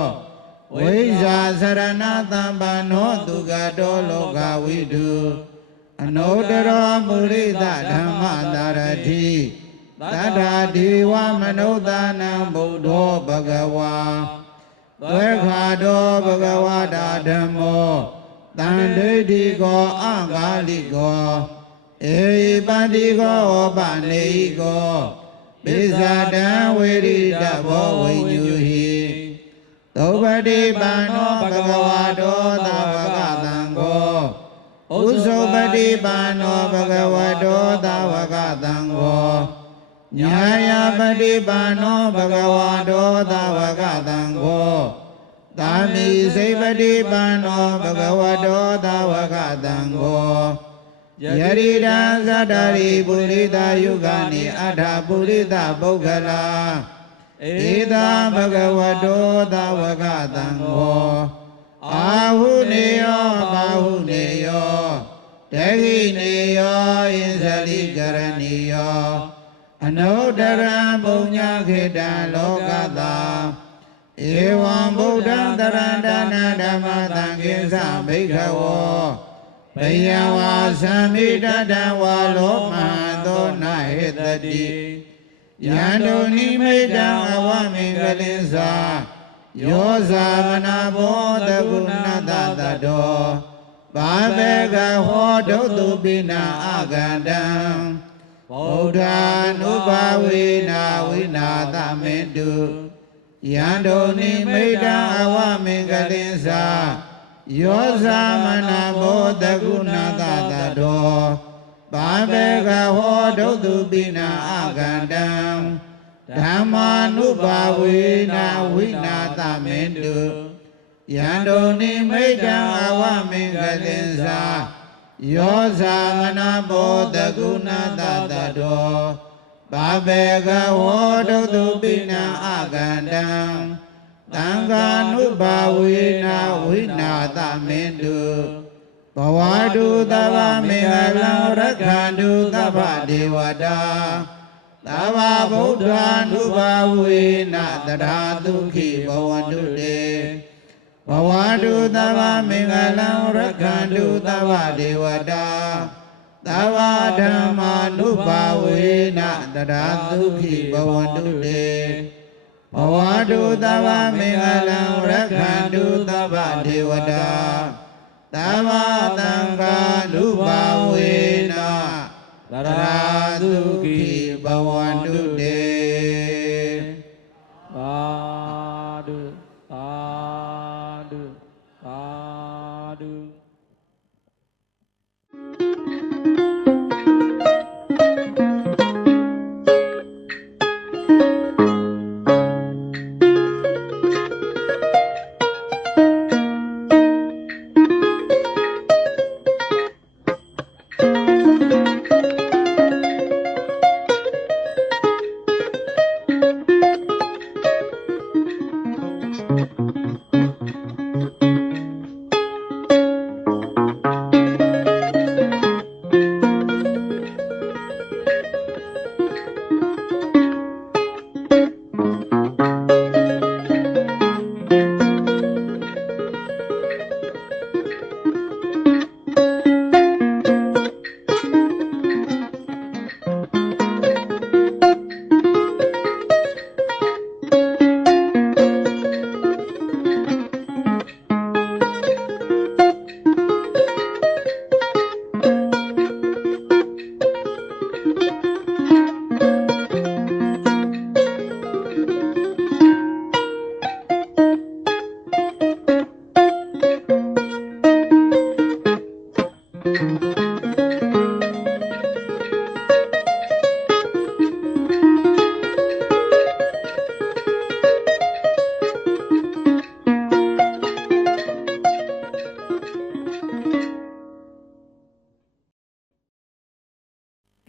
ဝိဇ္ဇာစရဏသမ္ပန္နောသူကတောလောကဝိတုအနုတ္တရောမုရိဒဓမ္မတာရတိတထာဒေဝမနုဿာနံဗုဒ္ဓောဘဂဝါသွေခါတောဘဂဝတာဓမ္မောတန်ဒိဋ္ဌိကောအဂါလိကောဧပန္တိကောပနေဟိကောပိဇာတံဝေရိတဘောဝိညူဟိသုပတိပန္နောဘဂဝါတောသဗ္ဗကသံဃောဥသုပတိပန္နောဘဂဝါတောသဗ္ဗကသံဃောညာယပတိပန္နောဘဂဝါတောသဗ္ဗကသံဃောသာမိစိပတိပန္နောဘဂဝါတောသဗ္ဗကသံဃောယရိဒံသတ္တရိပုရိသယုဂာနိအထာပုရိသပုဂ္ဂလာဧသာဘဂဝတောသဗ္ဗကသံဃောအာဟုနေယောဘာဟုနေယောတဂိနေယောဣဇလိကရဏီယောအနုတ္တရံပုညခေတံလောကတာဧဝံဗုဒ္ဓံတရဏဒါနဓမ္မသံဃိသဘိက္ခဝောဘယံဝါသံမိတတံဝါလောမဟသောနာဟေတတိယန္တုနိမိတံအဝမင်္ဂလိသယောဇာမနာဘောတကုဏတတတောဘာဘေကဟောဒုတုပိနာအကန္တံဗုဒ္ဓ ानु ဘာဝေနာဝိနာသမင်တုယန္တုနိမိတံအဝမင်္ဂလိသယောဇာမနာဘောတကုဏတတတောဘာဘေကဟောဒုတုပိနာအကန္တံဓမ္မာနုဘာဝေနာဝိနာသမင်တုယန္တုနိမိတံအဝမင်္ဂလိသယောဇာမနာဘောတကုဏတတတောဘာဘေကဟောဒုတုပိနာအကန္တံသံဃာနုဘာဝေနာဝိနာသမင်တုဘဝတုသဗ္ဗမေဟလံရက္ခန္တုသဗ္ဗဒေဝတာသဗ္ဗဗုဒ္ဓ ानु ဘာဝေနတရာဒုက္ခိဘဝန္တုတေဘဝတုသဗ္ဗမေဟလံရက္ခန္တုသဗ္ဗဒေဝတာသဗ္ဗဓမ္မာ ानु ဘာဝေနတရာဒုက္ခိဘဝန္တုတေဘဝတုသဗ္ဗမေဟလံရက္ခန္တုသဗ္ဗဒေဝတာသဗ္ဗသံဃာ ानु ဘာဝေနတရာဒုက္ခိဘဝန္တုတေသာဓုသာဓုသာဓု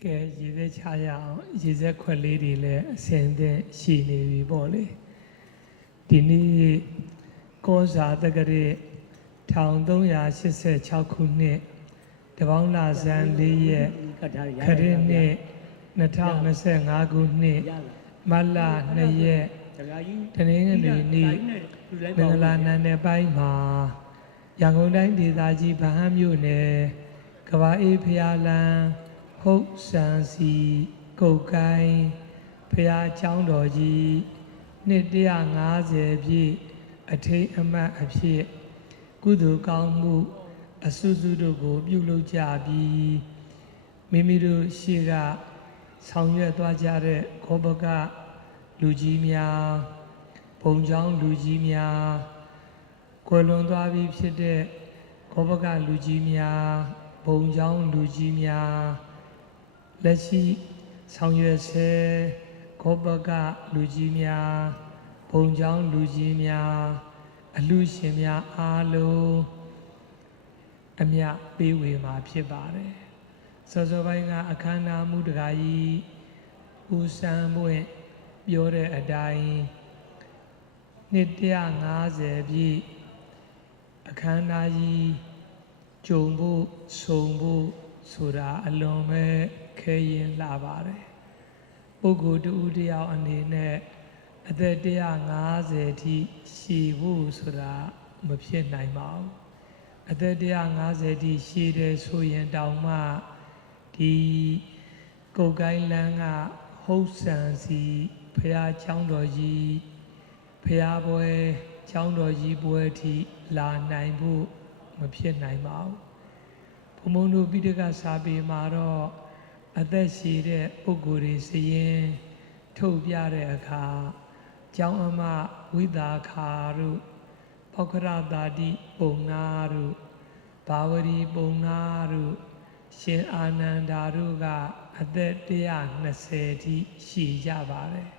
ကဲရေစက်ချရအောင်ရေစက်ခွက်လေးတွေလည်းအစင်တဲ့ရှိနေပြီပေါ့လေဒီနေ့ကောဇာတက္ကရာ1386ခုနှစ်တပေါင်းလဆန်း4ရက်ခရစ်နှစ် 2025ခုနှစ် ရလာ မတ်လ2ရက် တခါကြီး တနင်္ဂနွေနေ့မင်္ဂလာနံနက်ပိုင်းမှာရန်ကုန်တိုင်းဒေသကြီးဗဟန်းမြို့နယ်ကဘာအေးဖျားလန်းဟုတ်ဆန်စီကုတ်ကိုင်းဖျားချောင်းတော်ကြီးနှစ်150ပြည့်အထိမ်းအမှတ်အဖြစ်ကုသိုလ်ကောင်းမှုအစွတ်စွတ်တို့ကိုပြုလုပ်ကြပြီးမိမိတို့ရှေ့ကဆောင်ရွက်သွားကြတဲ့ခောဘကလူကြီးများဘုံကျောင်းလူကြီးများကိုလွန်သွားပြီးဖြစ်တဲ့ခောဘကလူကြီးများဘုံကျောင်းလူကြီးများလက်ရှိဆောင်ရွက်ဆဲခောဘကလူကြီးများဘုံကျောင်းလူကြီးများအလှရှင်များအားလုံးအမြပေးဝေမှာဖြစ်ပါတယ်စောစောပိုင်းကအခမ်းအနားမှုတကာကြီးဦးစံပွင့်ပြောတဲ့အတိုင်းနှစ်150ပြည့်အခမ်းအနားကြီးကြုံဖို့ဆုံဖို့ဆိုတာအလွန်ပဲခဲရင်လာပါတယ်ပုဂ္ဂိုလ်တူတယောက်အနေနဲ့အသက်150ထိရှည်ဖို့ဆိုတာမဖြစ်နိုင်ပါဘူးအသက်150ထိရှည်တယ်ဆိုရင်တောင်မှဒီကုတ်ကိုင်းလန်းကဟုတ်ဆန်စီဖျားချောင်းတော်ကြီးဖျားပွဲချောင်းတော်ကြီးပွဲထိလာနိုင်ဖို့မဖြစ်နိုင်ပါဘူးဘုံဘုံတို့ပိဋကစာပေမှာတော့အသက်ရှည်တဲ့ပုဂ္ဂိုလ်တွေစရင်ထုတ်ပြတဲ့အခါကျောင်းအမဝိသာခာတို့ပောက္ခရတာတိပုံနာတို့ဘာဝရီပုံနာတို့ရှင်အာနန္ဒာတို့ကအသက်120ထိရှိကြပါတယ်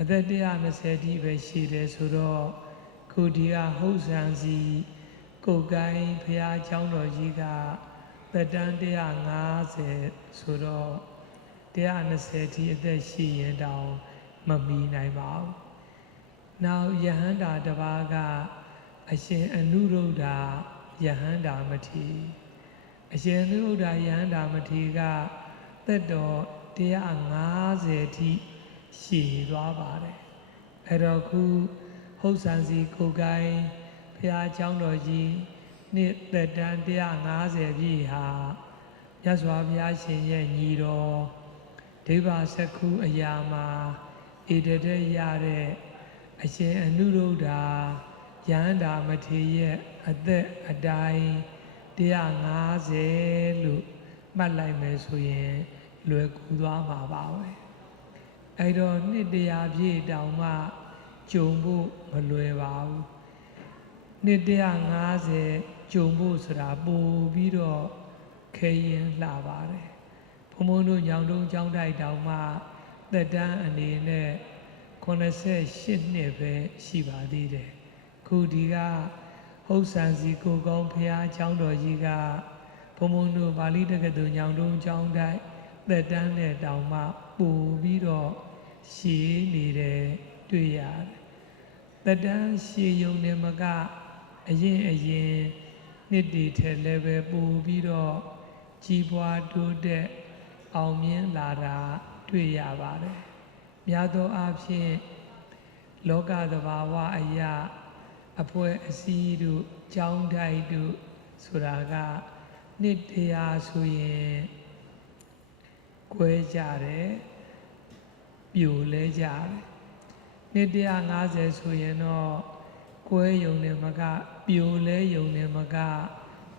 အသက်120ထိပဲရှိတယ်ဆိုတော့ခုဒီကဟုတ်ဆန်စီကုတ်ကိုင်းဖျားချောင်းတော်ကြီးကသက်တမ်း150ဆိုတော့120ထိအသက်ရှိရင်တောင်မမီနိုင်ပါဘူးနောက်ယဟန္တာတစ်ပါးကအရှင်အနုရုဒ္ဓယဟန္တာမထေရအရှင်အနုရုဒ္ဓယဟန္တာမထေရကသက်တော်150ထိရှည်သွားပါတယ်အဲ့တော့ခုဟုတ်ဆန်စီကိုကိုင်းဖျားချောင်းတော်ကြီးနှစ်သက်တမ်း150ပြည့်ဟာမြတ်စွာဘုရားရှင်ရဲ့ညီတော်ဒိဗ္ဗစက္ခုအရာမှာဣတတဲ့ရတဲ့အရှင်အနုရုဒ္ဓယဟန္တာမထေရရဲ့အသက်အတိုင်း150လို့မှတ်လိုက်မယ်ဆိုရင်လွယ်ကူသွားမှာပါပဲအဲ့တော့နှစ်100ပြည့်တောင်မှကြုံဖို့မလွယ်ပါဘူးနှစ်150ကြုံဖို့ဆိုတာပိုပြီးတော့ခဲရင်လှပါတယ်ဘုံဘုံတို့ညောင်တုံးကျောင်းတိုက်တောင်မှသက်တမ်းအနေနဲ့88နှစ်ပဲရှိပါသေးတယ်ခုဒီကဟုတ်ဆန်စီကိုကောင်းဖျားကျောင်းတော်ကြီးကဘုံဘုံတို့ပါဠိတက္ကသိုလ်ညောင်တုံးကျောင်းတိုက်သက်တမ်းနဲ့တောင်မှပိုပြီးတော့ရှည်နေတယ်တွေ့ရတယ်သက်တမ်းရှည်ုံနဲ့မကအရင်နှစ်တည်ထဲလည်းပဲပိုပြီးတော့ကြီးပွားတိုးတက်အောင်မြင်လာတာတွေ့ရပါတယ်များသောအားဖြင့်လောကသဘာဝအရာအဖွဲ့အစည်းတို့ကျောင်းတိုက်တို့ဆိုတာကနှစ်100ဆိုရင်ကွဲကြတယ်ပြိုလဲကြတယ်နှစ်150ဆိုရင်တော့ကွဲယုံနဲ့မကပြိုလဲယုံနဲ့မက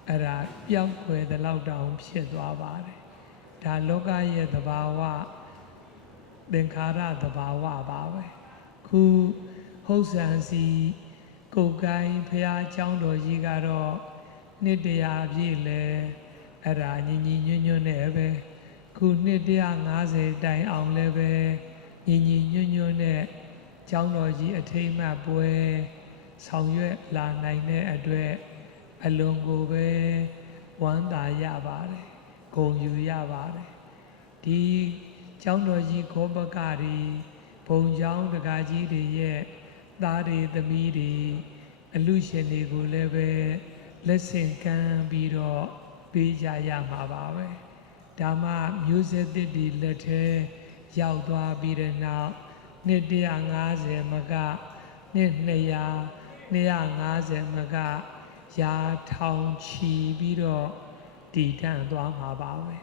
အဲ့ဒါပျောက်ကွယ်တဲ့လောက်တောင်ဖြစ်သွားပါတယ်ဒါလောကရဲ့သဘာဝသင်္ခါရသဘာဝပါပဲခုဟုတ်ဆန်စီကုတ်ကိုင်းဖျားချောင်းတော်ကြီးကတော့နှစ်100ပြည့်လဲအဲ့ဒါညီညီညွတ်ညွတ်နဲ့ပဲခုနှစ်150တိုင်အောင်လည်းပဲညီညီညွတ်ညွတ်နဲ့ကျောင်းတော်ကြီးအထိမ်းအမှတ်ပွဲဆောင်ရွက်လာနိုင်တဲ့အတွက်အလွန်ကိုပဲဝမ်းသာရပါတယ်ဂုဏ်ယူရပါတယ်ဒီကျောင်းတော်ကြီးခောပကတွေဘုံကျောင်းတကာကြီးတွေရဲ့သားတွေသမီးတွေအလူရှင်တွေကိုလည်းပဲလက်ဆင့်ကမ်းပြီးတော့ပေးကြရမှာပါပဲဒ ဒါမှမျိုးဆက်သစ်တွေလက်ထဲရောက်သွားပြီးတဲ့နောက်နှစ်150မကနှစ်200 250မကရာထောင်ချီပြီးတော့တည်တံ့သွားမှာပါပဲ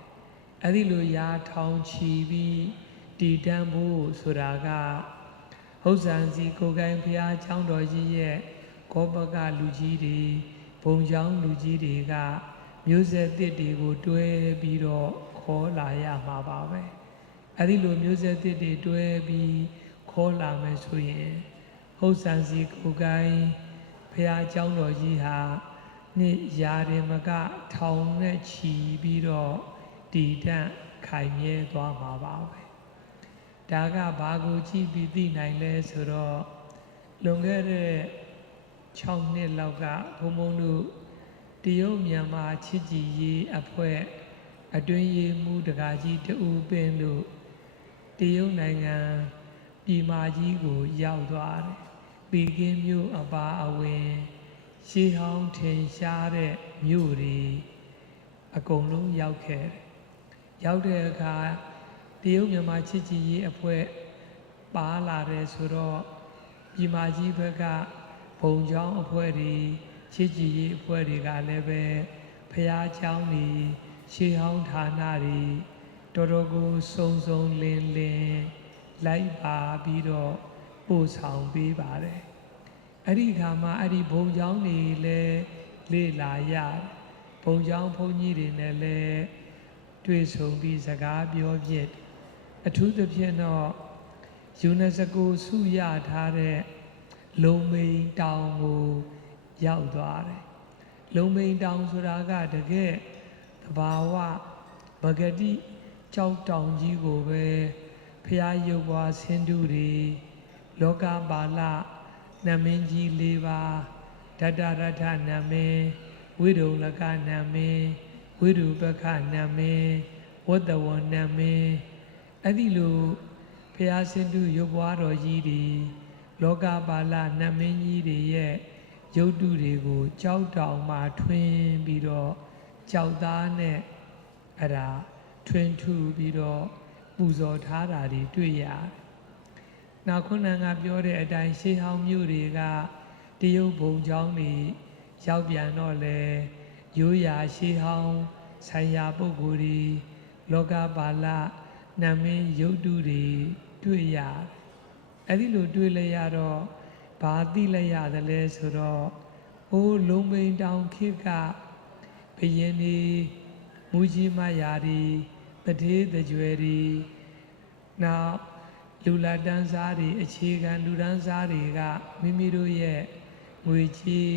အဲ့ဒီလိုရာထောင်ချီပြီးတည်တံ့ဖို့ဆိုတာကဟုတ်ဆန်စီကိုကိုင်းဖျားချောင်းတော်ကြီးရဲ့ကောပကလူကြီးတွေဘုံချောင်းလူကြီးတွေကမျိုးဆက်သစ်တွေကိုတွဲပြီးတော့ခေါ်လာရမှာပါပဲအဲ့ဒီလိုမျိုးဆက်သစ်တွေတွဲပြီးခေါ်လာမယ်ဆိုရင်ဟုတ်ဆန်စီကိုကိုင်းဖျားချောင်းတော်ကြီးဟာနှစ်ရာတွေမကထောင်နဲ့ချီပြီးတော့တည်တံ့ခိုင်မြဲသွားမှာပါပဲဒါကဘာကိုကြည့်ပြီးသိနိုင်လဲဆိုတော့လွန်ခဲ့တဲ့6နှစ်လောက်ကဘုံဘုံတို့တရုတ်မြန်မာချစ်ကြည်ရေးအဖွဲ့အတွင်းရေးမှူးတကာကြီးတဦးပင်လို့တရုတ်နိုင်ငံပြည်မကြီးကိုရောက်သွားတယ်။ပီကင်းမြို့အပါအဝင်ရှေးဟောင်းထင်ရှားတဲ့မြို့တွေအကုန်လုံးရောက်ခဲ့တယ်။ရောက်တဲ့အခါတရုတ်မြန်မာချစ်ကြည်ရေးအဖွဲ့ပါလာတယ်ဆိုတော့ပြည်မကြီးဘက်ကဘုံကျောင်းအဖွဲ့တွေချစ်ကြည်ရေးအဖွဲ့တွေကလည်းပဲဖျားเจ้าတွေရှေးဟောင်းဌာနတွေတော်တော်ကိုစုံစုံလင်းလင်းလိုက်ပါပြီးတော့ပို့ဆောင်ပေးပါတယ်အဲ့ဒီခါမှာအဲ့ဒီဘုံเจ้าတွေလည်းလေ့လာရဘုံเจ้าဘုန်းကြီးတွေနဲ့လည်းတွေ့ဆုံပြီးစကားပြောဖြစ်အထူးသဖြင့်တော့ယူနစကိုဆုရထားတဲ့လုံမိန်တောင်ကိုရောက်သွားတယ်လုံမိန်တောင်ဆိုတာကတကယ်သဘာဝပဂတိကြောက်တောင်ကြီးကိုပဲဖျားရုပ်ပွားဆင်းတုတွေလောကပါဠနမင်းကြီး၄ပါးဓတ္တရထနမင်းဝိရုလကနမင်းဝိရုပခနမင်းဝတ္တဝနမင်းအဲ့ဒီလိုဖျားဆင်းတုရုပ်ပွားတော်ကြီးတွေလောကပါဠနမင်းကြီးတွေရဲ့ရုပ်တုတွေကိုကြောက်တောင်မှာထွင်းပြီးတော့ကြောက်သားနဲ့အဲ့ဒါထွင်းထူပြီးတော့ပူဇော်ထားတာတွေတွေ့ရတယ်။နောက်ခုနကပြောတဲ့အတိုင်းရှေးဟောင်းမြို့တွေကတရုတ်ဘုံကျောင်းတွေရောက်ပြန်တော့လေရိုးရာရှေးဟောင်းဆိုင်ရာပုဂ္ဂိုလ်တွေလောကပါဠနာမည်ရုပ်တုတွေတွေ့ရတယ်။အဲ့ဒီလိုတွေ့လဲရတော့ဘာသိလဲရတယ်လဲဆိုတော့အိုးလုံမိန်တောင်ခေတ်ကဘယင်းဒီမူကြီးမယာတွေတထေးတကြွယ်တွေနောက်လူလာတန်းစားတွေအခြေခံလူတန်းစားတွေကမိမိတို့ရဲ့ငွေချေး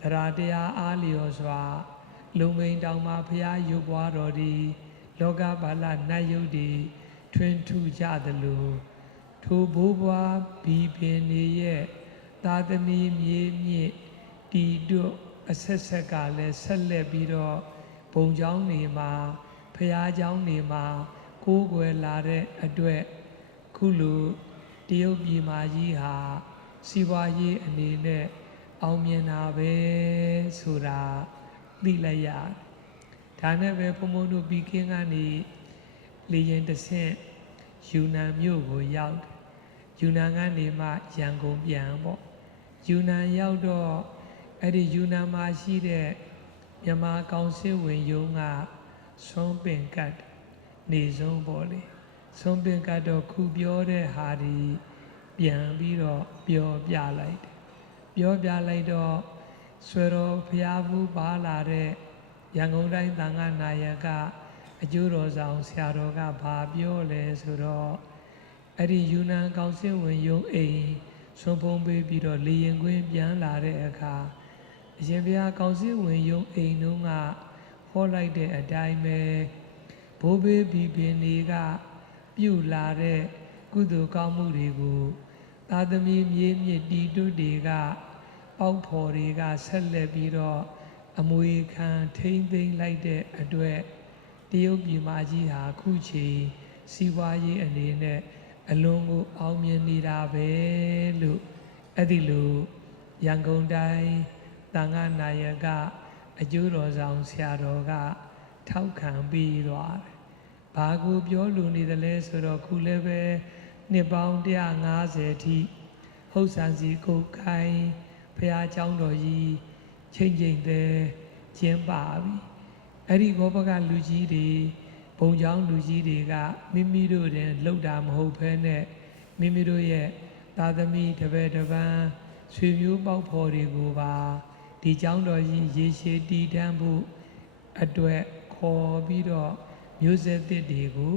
တရားတရားအားလျော်စွာလုံမိန်တောင်မှာဖျားရုပ်ပွားတော်ဒီလောကပါဠနတ်ယုတ်တွေထွင်းထူကြသလိုထိုဘိုးဘွားဘီပင်တွေရဲ့သာသမီမြေမြင့်တီတို့အဆက်ဆက်ကလည်းဆက်လက်ပြီးတော့ဘုံကျောင်းတွေမှာဖျားကျောင်းတွေမှာကိုးကွယ်လာတဲ့အတွက်ခုလိုတရုတ်ပြည်မှာကြီးဟာစီးပွားရေးအနေနဲ့အောင်မြင်တာပဲဆိုတာသိလိုက်ရတယ်။ဒါနဲ့ပဲဘုံဘုံတို့ပြီးကင်းကနေလေရင်တဆင့်ယူနန်မြို့ကိုရောက်တယ်။ယူနန်ကနေမှရန်ကုန်ပြန်ပေါ့။ယူနန်ရောက်တော့အဲ့ဒီယူနန်မှာရှိတဲ့မြန်မာကောင်စစ်ဝင်ရုံးကဆုံးပင်ကတ်နေဆုံးပေါ့လေဆုံးပင်ကတ်တော့ခုပြောတဲ့ဟာဒီပြန်ပြီးတော့ပြောပြလိုက်တယ်ပြောပြလိုက်တော့ဆွေတော်ဘုရားဘူးပါလာတဲ့ရန်ကုန်တိုင်းသံဃာနာယကအကျိုးတော်ဆောင်ဆရာတော်ကဘာပြောလဲဆိုတော့အဲ့ဒီယူနန်ကောင်စစ်ဝင်ရုံးအိမ်ဆုံးဖုံးပေးပြီးတော့လေရင်ကွင်းပြန်လာတဲ့အခါအရှင်ဘုရားကောင်စစ်ဝင်ရုံးအိမ်တို့ကဟောလိုက်တဲ့အတိုင်းပဲဘိုးဘေးဘီပင်တွေကပြုလာတဲ့ကုသိုလ်ကောင်းမှုတွေကိုသာသမီမြေမြင့်တီတွတ်တွေကပေါက်ဖော်တွေကဆက်လက်ပြီးတော့အမွေခံထိမ့်သိမ်းလိုက်တဲ့အတွက်တရုတ်ပြည်မကြီးဟာခုချိန်စီးပွားရေးအနေနဲ့အလွန်ကိုအောင်မြင်နေတာပဲလို့အဲ့ဒီလိုရန်ကုန်တိုင်းသံဃာနာယကအကျိုးတော်ဆောင်ဆရာတော်ကထောက်ခံပြီးသွားတယ် ဘာကိုပြောလို့နေတယ်လဲဆိုတော့ခုလည်းပဲနှစ်ပေါင်း150ထိဟုတ်ဆန်စီကိုကိုင်းဖះเจ้าတော်ကြီးချိန်ချိန်သေးကျင်းပါပြီအဲ့ဒီဘောပကလူကြီးတွေဘုံเจ้าလူကြီးတွေကမိမိတို့တင်လှုပ်တာမဟုတ်ဘဲနဲ့မိမိတို့ရဲ့သာသမီတပည့်တပန်းဆွေမျိုးပေါက်ဖော်တွေကိုပါဒီเจ้าတော်ကြီးရေရှည်တည်တံ့ဖို့အတွက်ခေါ်ပြီးတော့မျိုးဆက်သစ်တွေကို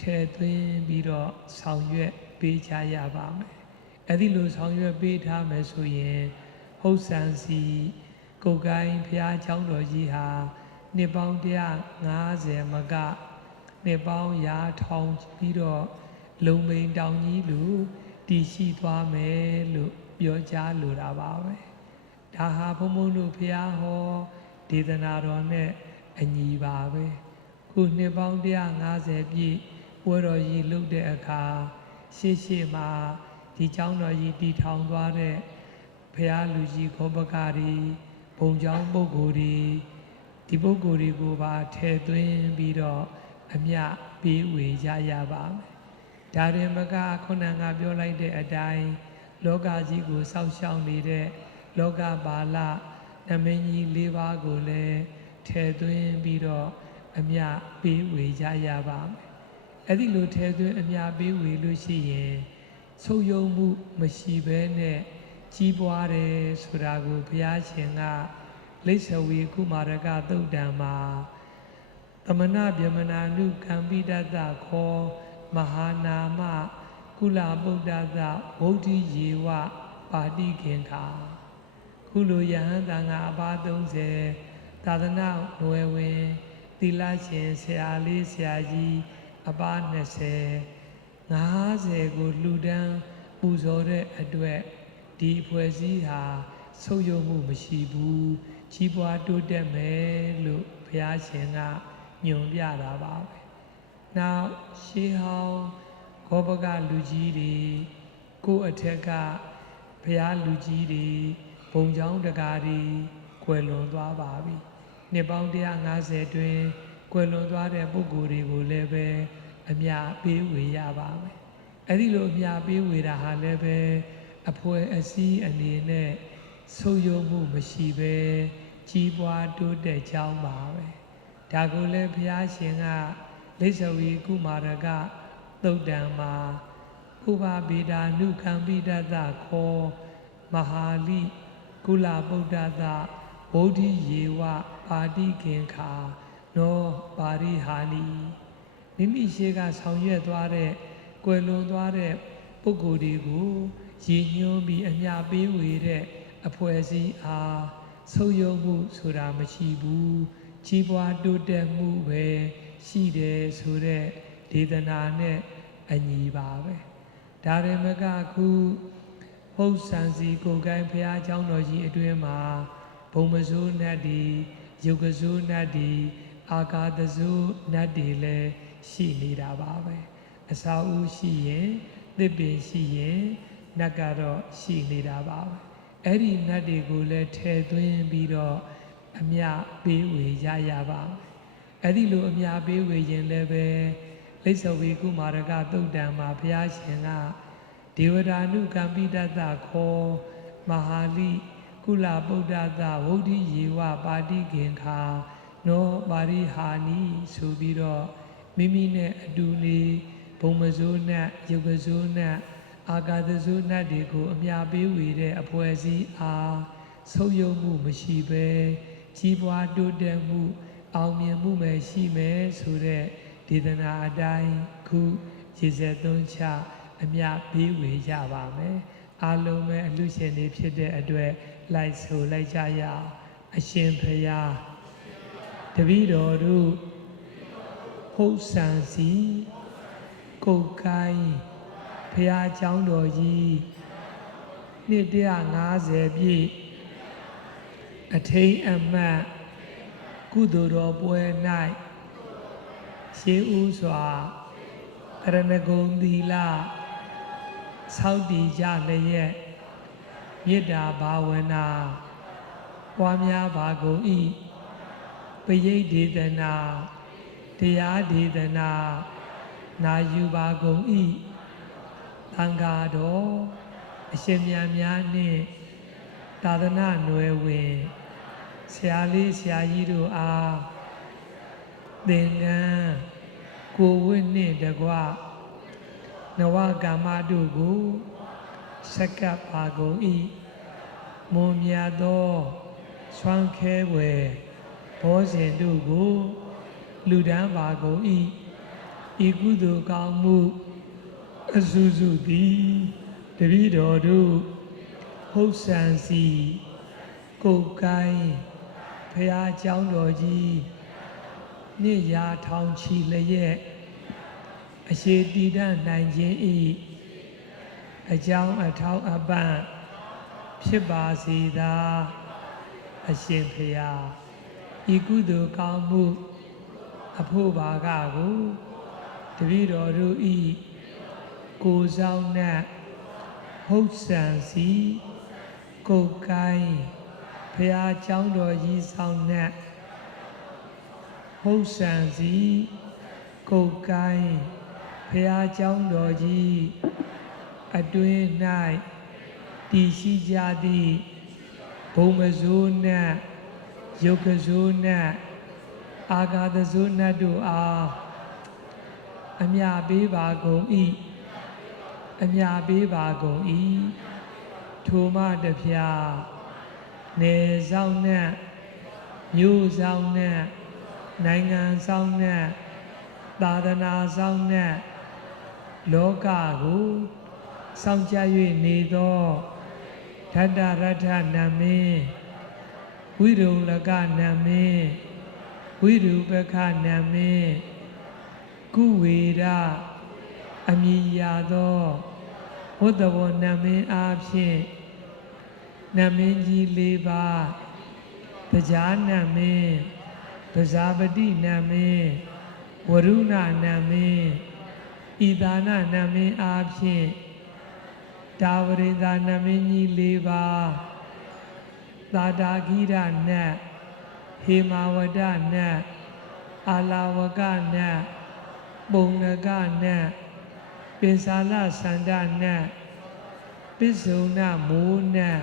ထည့်သွင်းပြီးတော့ဆောင်ရွက်ပေးချရပါမယ်အဲ့ဒီလိုဆောင်ရွက်ပေးထားမယ်ဆိုရင်ဟုတ်ဆန်စီကိုကိုင်းဖះเจ้าတော်ကြီးဟာနှစ်ပေါင်း150မကနှစ်ပေါင်းရာထောင်ပြီးတော့လုံမိန်တောင်ကြီးလူတည်ရှိသွားမယ်လို့ပြောကြားလိုတာပါပဲဒါဟာဘုံဘုံတို့ဖះဟောဒေသနာတော်နဲ့အညီပါပဲခုနှစ်ပေါင်း150ပြည့်ပွဲတော်ကြီးလုပ်တဲ့အခါရှေ့မှာဒီเจ้าတော်ကြီးတည်ထောင်သွားတဲ့ဖះလူကြီးခောပကားတွေဘုံเจ้าပုဂ္ဂိုလ်တွေဒီပုဂ္ဂိုလ်တွေကိုပါထည့်သွင်းပြီးတော့အမြပေးဝေကြရပါမယ်ဒါရင်မကခုနကပြောလိုက်တဲ့အတိုင်းလောကကြီးကိုစောင့်ရှောက်နေတဲ့လောကပါဠနမင်းကြီး၄ပါးကိုလည်းထည့်သွင်းပြီးတော့အမြပေးဝေကြရပါမယ်အဲ့ဒီလိုထည့်သွင်းအမြပေးဝေလို့ရှိရင်ဆုပ်ယုံမှုမရှိဘဲနဲ့ကြီးပွားတယ်ဆိုတာကိုဘုရားရှင်ကလိစ္ဆဝီကုမာရကသုတ်တံမှာသမဏဗြဟ္မဏနုကံပိတတခောမဟာနာမကုလဗုဒ္ဓသဗုဒ္ဓိယေဝပါတိခင်္ခာခုလိုယဟန်တန်ကအပါ30သာသနာ့နွယ်ဝင်သီလရှင်ဆရာလေးဆရာကြီးအပါ20 50ကိုလှူဒန်းပူဇော်တဲ့အတွက်ဒီအဖွဲ့အစည်းဟာဆုပ်ယုပ်မှုမရှိဘူးကြီးပွားတိုးတက်မယ်လို့ဘုရားရှင်ကညွှန်ပြတာပါပဲ။နောက်ရှေးဟောင်းဂောဘကလူကြီးတွေကိုအထက်ကဘုရားလူကြီးတွေဘုံကျောင်းတကားတွေကွယ်လွန်သွားပါပြီ။နှစ်ပေါင်း150တွင်ကွယ်လွန်သွားတဲ့ပုဂ္ဂိုလ်တွေကိုလည်းပဲအမြပေးဝေရပါမယ်။အဲဒီလိုအမြပေးဝေတာဟာလည်းပဲအဖွဲ့အစည်းအနေနဲ့ဆုပ်ယုပ်မှုမရှိပဲကြီးပွားတိုးတက်ကြောင်းပါပဲဒါကိုလည်းဘုရားရှင်ကလိစ္ဆဝီကုမာရကသုတ်တံမှာဥပဗေဒာနုခံပိတတခောမဟာလိကုလဗုဒ္ဓသဗုဒ္ဓိယေဝပါတိခင်္ခာနောပါရိဟာနိမိမိရှိကဆောင်ရွက်သွားတဲ့ကွယ်လွန်သွားတဲ့ပုဂ္ဂိုလ်တွေကိုရည်ညွှန်းပြီးအမြပေးဝေတဲ့အဖွဲ့အစည်းအားဆုပ်ယုပ်မှုဆိုတာမရှိဘူးကြီးပွားတိုးတက်မှုပဲရှိတယ်ဆိုတဲ့ဒေသနာနဲ့အညီပါပဲဒါရင်မကခုဟုတ်ဆန်စီကိုကိုင်းဖះเจ้าတော်ကြီးအတွင်းမှာဘုံမစိုးနတ်ဒီယုတ်ကစိုးနတ်ဒီအာကာသစိုးနတ်ဒီလည်းရှိနေတာပါပဲအစာဦးရှိရင်သစ်ပင်ရှိရင်နတ်ကတော့ရှိနေတာပါပဲအဲ့ဒီနတ်တွေကိုလည်းထည့်သွင်းပြီးတော့အမြပေးဝေရရပါမယ်အဲ့ဒီလိုအမြပေးဝေရင်လည်းပဲလိစ္ဆဝီကုမာရကသုတ်တံမှာဘုရားရှင်ကဒေဝတာနုကံပိတတခောမဟာလိကုလဗုဒ္ဓသဝုဒ္ဓိယေဝပါတိခင်္ခာနောပါရိဟာနိဆိုပြီးတော့မိမိနဲ့အတူနေဘုံမစိုးနတ်ယုတ်ကစိုးနတ်အာကာသစိုးနတ်တွေကိုအမြပေးဝေတဲ့အဖွဲ့အစည်းအားဆုပ်ယုပ်မှုမရှိပဲကြီးပွားတိုးတက်မှုအောင်မြင်မှုပဲရှိမယ်ဆိုတဲ့ဒေသနာအတိုင်းခုရေစက်သွန်းချအမြပေးဝေကြပါမယ်အားလုံးပဲအလူရှင်တွေဖြစ်တဲ့အတွက်လိုက်ဆိုလိုက်ကြရအောင်အရှင်ဘုရားတပည့်တော်တို့ဟုတ်ဆန်စီကိုကိုင်းဘုရားကျောင်းတော်ကြီးနှစ်150ပြည့်အထိန်အမှတ်ကုသိုလ်တော်ပွဲ၌ရှေးဥစွာကရဏဂုံသီလဆောက်တည်ကြလျက်မေတ္တာဘာဝနာပွားများပါကုန်၏ပရိဒေသနာ တရားဒေသနာနာယူပါကုန်၏သံဃာတော်အရှင်မြတ်များနှင့်သာသနာ့နွယ်ဝင်ဆရာလေးဆရာကြီးတို့အားသင်္ကန်းကိုဝတ်နှင့်တကွနဝကမ္မတို့ကိုဆက်ကပ်ပါကုန်၏မွန်မြတ်သောဆွမ်းခဲဝယ်ဘောဇဉ်တို့ကိုလူဒန်းပါကုန်၏ဤကုသိုလ်ကောင်းမှုအစုစုသည်တပည့်တော်တို့ဟုတ်ဆန်စီကိုယ်ကိုင်းဖရာเจ้าတော်ကြီးနှစ်ရာထောင်ချီလျက်အရှိတည်တတ်နိုင်ခြင်းဤအကြောင်းအထောက်အပံ့ဖြစ်ပါစေသာအရှင်ဖရာဤကုသိုလ်ကောင်းမှုအဖို့ပါကကိုတပည့်တော်တို့ဤကိုယ်ဆောင်နှင့်ဟုတ်ဆန်စီကိုယ်ကိုင်းဖရာเจ้าတော်ကြီးဆောင်နှင့်ဟုတ်ဆန်စီကိုယ်ကိုင်းဖရာเจ้าတော်ကြီးအတွင်း၌တည်ရှိကြသည့်ဘုံမစိုးနှင့်ယုတ်ကစိုးနှင့်အာဂါသစိုးနှင့်တို့အားအမြပေးပါကုန်၏အမြပေးပါကုန်၏ထိုမှတဖျားနယ်ဆောင်နှင့်မြို့ဆောင်နှင့်နိုင်ငံဆောင်နှင့်သာသနာဆောင်နှင့်လောကကိုဆောင်ကြ၍နေသောဓတ္တရထနမင်းဝိရုလကနမင်းဝိရူပခနမင်းကုဝေရအမည်ရသောဝတ္တဝနမင်းအားဖြင့်နမင်းကြီး၄ပါးတရားနမင်းပဇာပတိနမင်းဝရုဏနမင်းဣဒါနနမင်းအားဖြင့်တာဝရိတာနမင်းကြီး၄ပါးသာတာခိရနတ်ဟေမာဝဒနတ်အာလာဝကနတ်ပုံနကနတ်ပိစာလသန္ဒနတ်ပိစုံနမိုးနတ်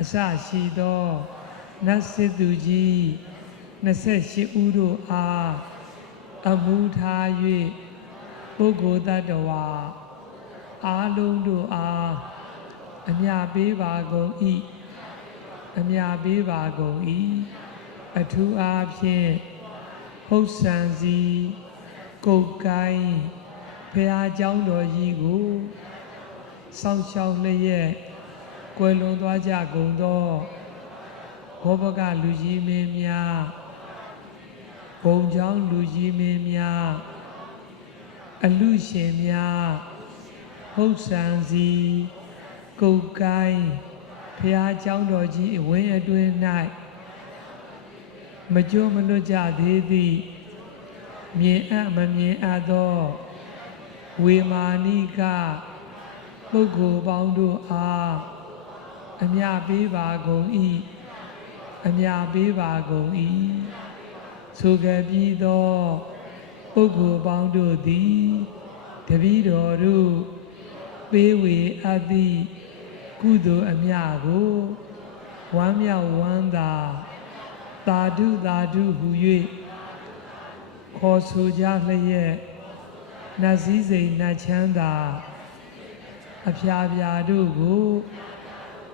အစရှိသောနတ်စစ်သူကြီး28ဦးတို့အားအမှုထား၍ပုဂ္ဂိုလ်တ attva အားလုံးတို့အားအမြပေးပါကုန်၏အမြပေးပါကုန်၏အထူးအားဖြင့်ဟုတ်ဆန်စီကိုယ်ကိုင်းဖရာเจ้าတော်ကြီးကိုစောင့်ရှောက်လျက်ကွယ်လွန်သွားကြကုန်သောဘောဘကလူကြီးမင်းများဘုံเจ้าလူကြီးမင်းများအလူရှင်များဟုတ်ဆန်စီကိုယ်ကိုင်းဖရာเจ้าတော်ကြီးအဝင်းအတွင်း၌မကြိုးမလွတ်ကြသေးသည့်မြင်အပ်မမြင်အပ်သောဝေမာနိကပုဂ္ဂိုလ်ပေါင်းတို့အားအမြပေးပါကုန်၏အမြပေးပါကုန်၏ဆိုခဲ့ပြီးသောပုဂ္ဂိုလ်ပေါင်းတို့သည်တပည့်တော်တို့ပေးဝေအပ်သည့်ကုသိုလ်အမြကိုဝမ်းမြောက်ဝမ်းသာသာဓုသာဓုဟူ၍ခေါ်ဆိုကြလျက်နတ်စည်းစိမ်နတ်ချမ်းသာအဖျားဖျားတို့ကို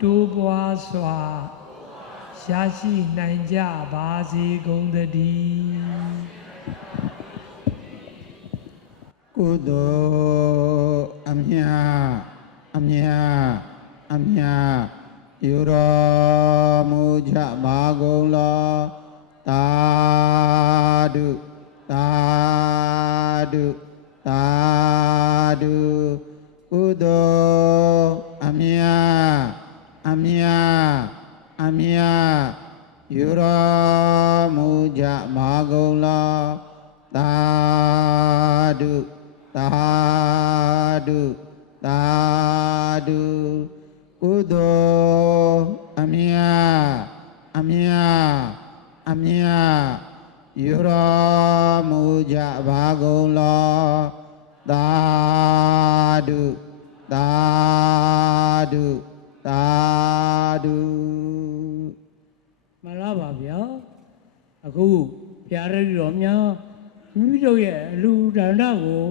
တိုးပွားစွာရရှိနိုင်ကြပါစေကုန်သတည်းကုသိုလ်အမြအမြအမြယူတော်မူကြပါကုန်လောသာဓုသာဓုသာဓုကုသိုလ်အမြအမြအမြယူတော်မူကြပါကုန်လောသာဓုသာဓုသာဓုကုသိုလ်အမြအမြအမြ ယူတော်မူကြပါကုန်လောသာဓုသာဓုသာဓု မှန်လားပါဗျာအခုဘုရားရည်တော်များမိမိတို့ရဲ့အလူဒါနကို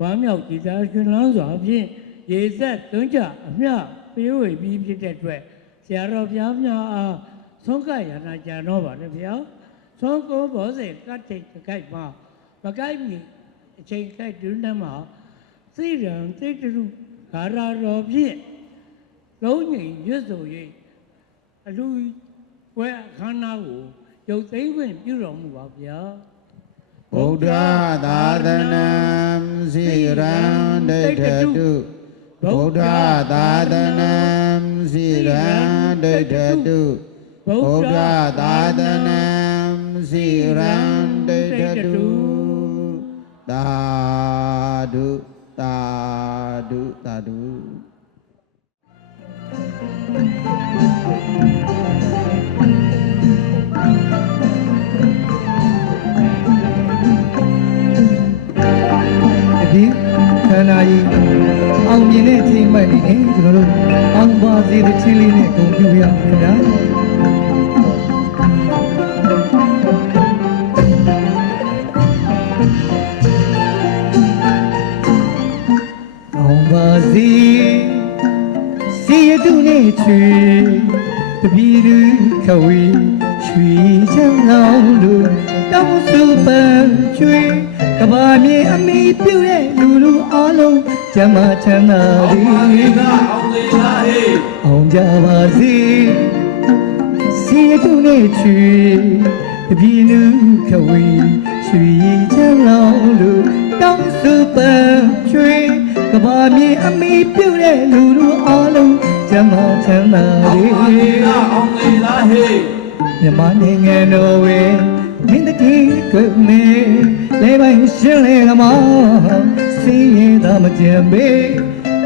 ဝမ်းမြောက်ကြည်သာရှင်လန်းစွာဖြင့်ရေဆက်သွန်းကြအမျှပေးဝေပြီးဖြစ်တဲ့အတွက်ဆရာတော်ဘုရားများအားဆုံးကရနာကြံတော့ပါတယ်ဗျာဆုံးကိုဘောစေကတ်တိတ်ကြိုက်မှာမကြိုက်မီအချိန်ကြိုက်ဒုနမှာသိရန်သိတုဂါရတော်ဖြင့်လုံးငိမ်ရွတ်ဆို၍အလူပွဲအခမ်းအနားကိုရုပ်သိမ်းခွင့်ပြုတော်မူပါဗျာ ဗုဒ္ဓသာသနံစိရံဒိဋ္ဌတုဗုဒ္ဓသာသနံစိရံဒိဋ္ဌတုဗုဒ္ဓသာသနံစိရံဒိဋ္ဌတုသာဓုသာဓုသာဓု ဒီခန္ဓာကြီးအောင်မြင်တဲ့အချိန်မှတ်နေတယ်ကျွန်တော်တို့အောင်ပါစေတဲ့ချင်းလေးနဲ့ဂုဏ်ပြုရအောင်ခင်ဗျာအောင်ပါစေစီရတုနဲ့ချွေတပီလူခဝေချွေချမ်းအောင်လို့တောင်းစုပန်းချွေကဘာမြေအမိပြုတဲ့လူလူအားလုံးကျမ်းမာချမ်းသာသည်အောင်ကြပါစေစီရတုနဲ့ချွေတပီလူခဝေချွေချမ်းအောင်လို့တောင်းစုပန်းချွေကဘာမြေအမိပြုတဲ့လူလူအားလုံးကျမ်းမာချမ်းသာသည်မြန်မာနိုင်ငံတော်ဝေမင်းတည်းကမေလေပိုင်းရှင်းလေကမောစီရင်သာမကြံပေ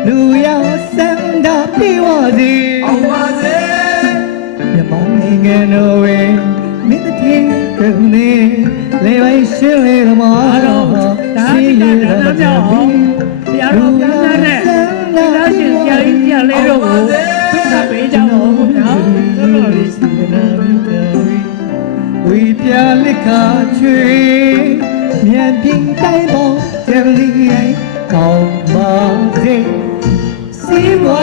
လူရစန္ဒပြေဝစီအောင်ပါစေမြန်မာနိုင်ငံတော်ဝေမင်းတည်းကမေလေပိုင်းရှင်းလေကမောစီရင်သာမကြံပေ ဆရာတော်ဘုရားနဲ့တရားရှင်ဆရာကြီးဆရာလေးတို့ကိုသုခပေးကြပါဦးဗျာတော်တော်လေးစီနာမိတော် ဝီပြလက်ခါချွေမြန်ပြင်းတိုင်းပေါ်ကျန်လီရင်ကောင်းပါစေစီဝါ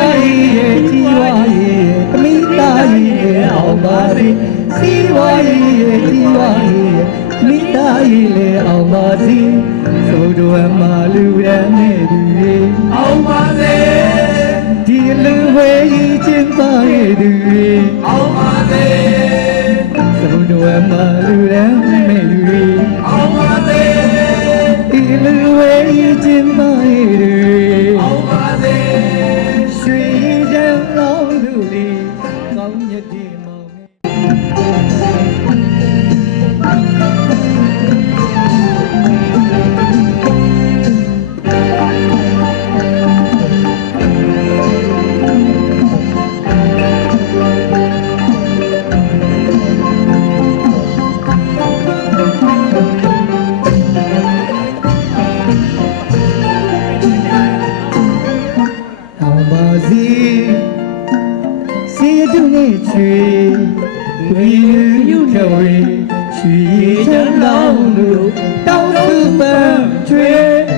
ရဲ့ကြီးဝါရဲ့အမိသားရဲ့အောင်ပါစေစီဝါရဲ့ကြီးဝါရဲ့အမိသားရဲ့အောင်ပါစေသို့တော်မှာလူရန်နဲ့သူတွေအောင်ပါစေဒီလူဝဲကြီးချင်းပါရဲ့သူတွေအောင်ပါစေသုဒ္ဓဝမလူရန်မေလူရီအောင်ပါစေဒီလူဝဲခြင်းမရေအောင်ပါစေရွှေရံလောင်းလူလီကောင်းမြတ်ဒီမောင်ချွေဝီယူခဝေချွေချမ်းလောင်းလို့တောင်းစုပန်းချွေ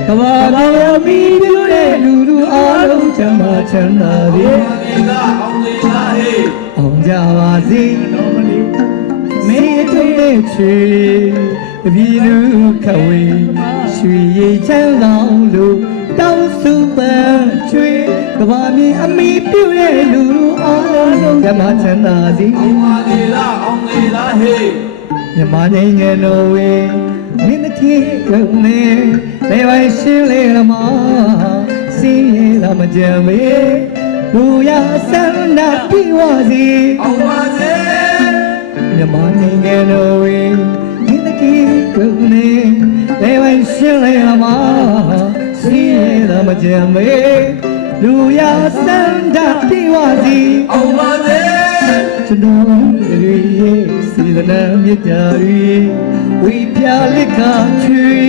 ကဘာတော်မီပြုတဲ့လူလူအားလုံးချမ်းသာချမ်းသာသည်အောင်ကြပါစေမေတ္တာနဲ့ချွေတပီလူခဝေချွေချမ်းလောင်းလို့တောင်းစုပန်းချွေကဘာမီအမိပြုတဲ့လူလူအားလုံးဓမ္မချမ်းသာစီအောင်ပါလေလားအောင်လေလားဟေးမြန်မာနိုင်ငံတော်ဝေမင်းတည်းကနေလေပိုင်းရှင်းလေလမစီရင်လာမကြံမေလူရဆန္ဒပြေဝစီအောင်ပါစေမြန်မာနိုင်ငံတော်ဝေမင်းတည်းကနေလေပိုင်းရှင်းလေလမစီရင်လာမကြံမေလူရစန္ဒပြေဝစီအောင်ပါစေကျွန်တော်ရဲ့စီ သနာမြတ်တာရီဝိပြလက်ခချွေ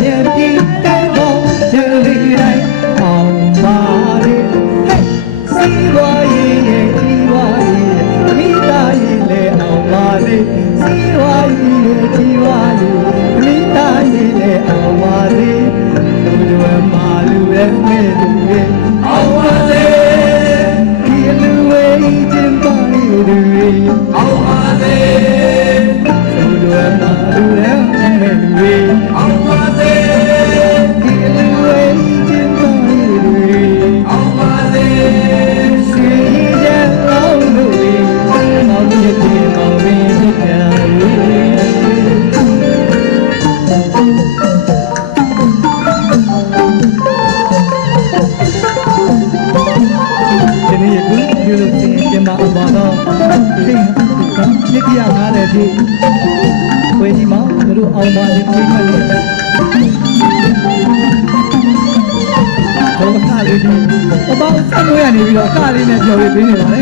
မြတ်တိတဲပေါ်ကျလေးတိုင်းအောင်ပါလေစီဝါရဲ့ဒီဝါရဲ့မိသားရဲ့လေအောင်ပါလေစီဝါရဲ့ဒီဝါရဲ့မိသားရဲ့လေအောင်ပါလေလူတွေမာလူရဲ့မဲလူရဲ့အောင်ပါလေဒီလူရဲ့ကျင်ပါရဲ့လူရဲ့အောင်ပါလေလူတွေမာလူရဲ့မဲလူရဲ့အောင်ပါလေဒီလူရဲ့ကျင်ပါရဲ့လူရဲ့အောင်ပါလေစီရဲ့လောင်းလူရဲ့မောင်ရဲ့ဒီမောင်ရဲ့ဒီကံဒီနေ့ကူပြုလို့စီကျမအပါတော့ဒီနိတိယငါလည်းဒီဝေဒီမှာတို့အောင်ပါလိမ့်မယ်တော့အခါလေးဒီအပေါင်းဆက်လို့ရနေပြီးတော့အခါလေးနဲ့ပြောပြပေးနေပါလေ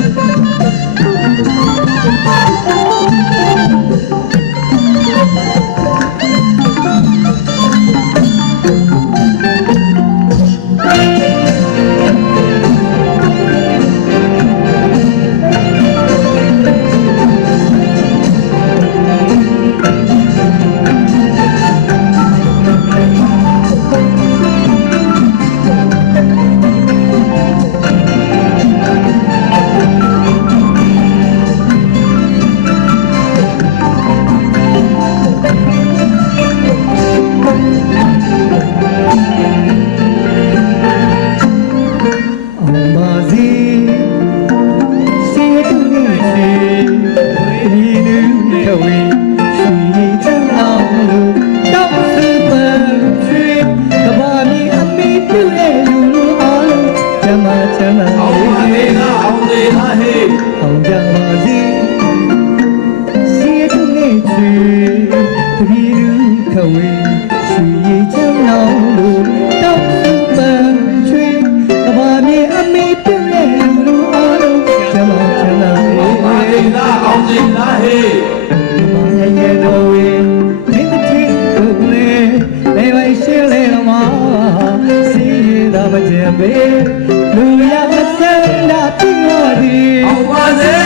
လူရမစန္ဒပြတော်ဒီအောင်ပါစေ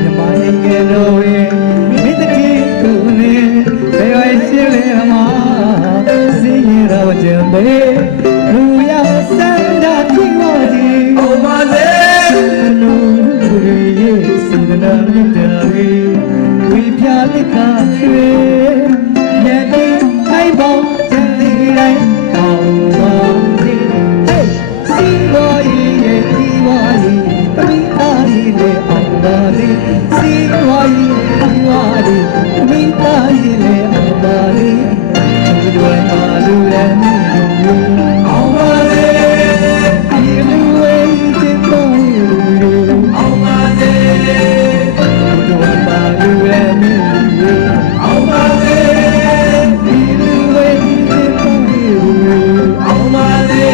မြမရဲ့ကတော်ဝေမိတတိကိုနေဘယ်ဝဲရှိလေမှာစီရတော်ကြံပေလူရမစန္ဒပြတော်ဒီအောင်ပါစေလူရဲ့စေတနာမြတ်တာရီဝိပြလက်ခချွေမြတ်တိအိုင်ပေါင်းကျန်ဒီတိုင်းအောင်ပါစီဝါရဲ့ဒီဝါရဲ့တမိသားရဲ့လေအောင်ပါလေစီဝါရဲ့ဒီဝါရဲ့တမိသားရဲ့လေအောင်ပါလေလူတွေမာလူရဲ့မင်းတို့အောင်ပါလေဒီလူရဲ့ကျင်ပါရဲ့အောင်ပါလေလူတွေမာလူရဲ့မင်းတို့အောင်ပါလေဒီလူရဲ့ကျင်ပါရဲ့အောင်ပါလေ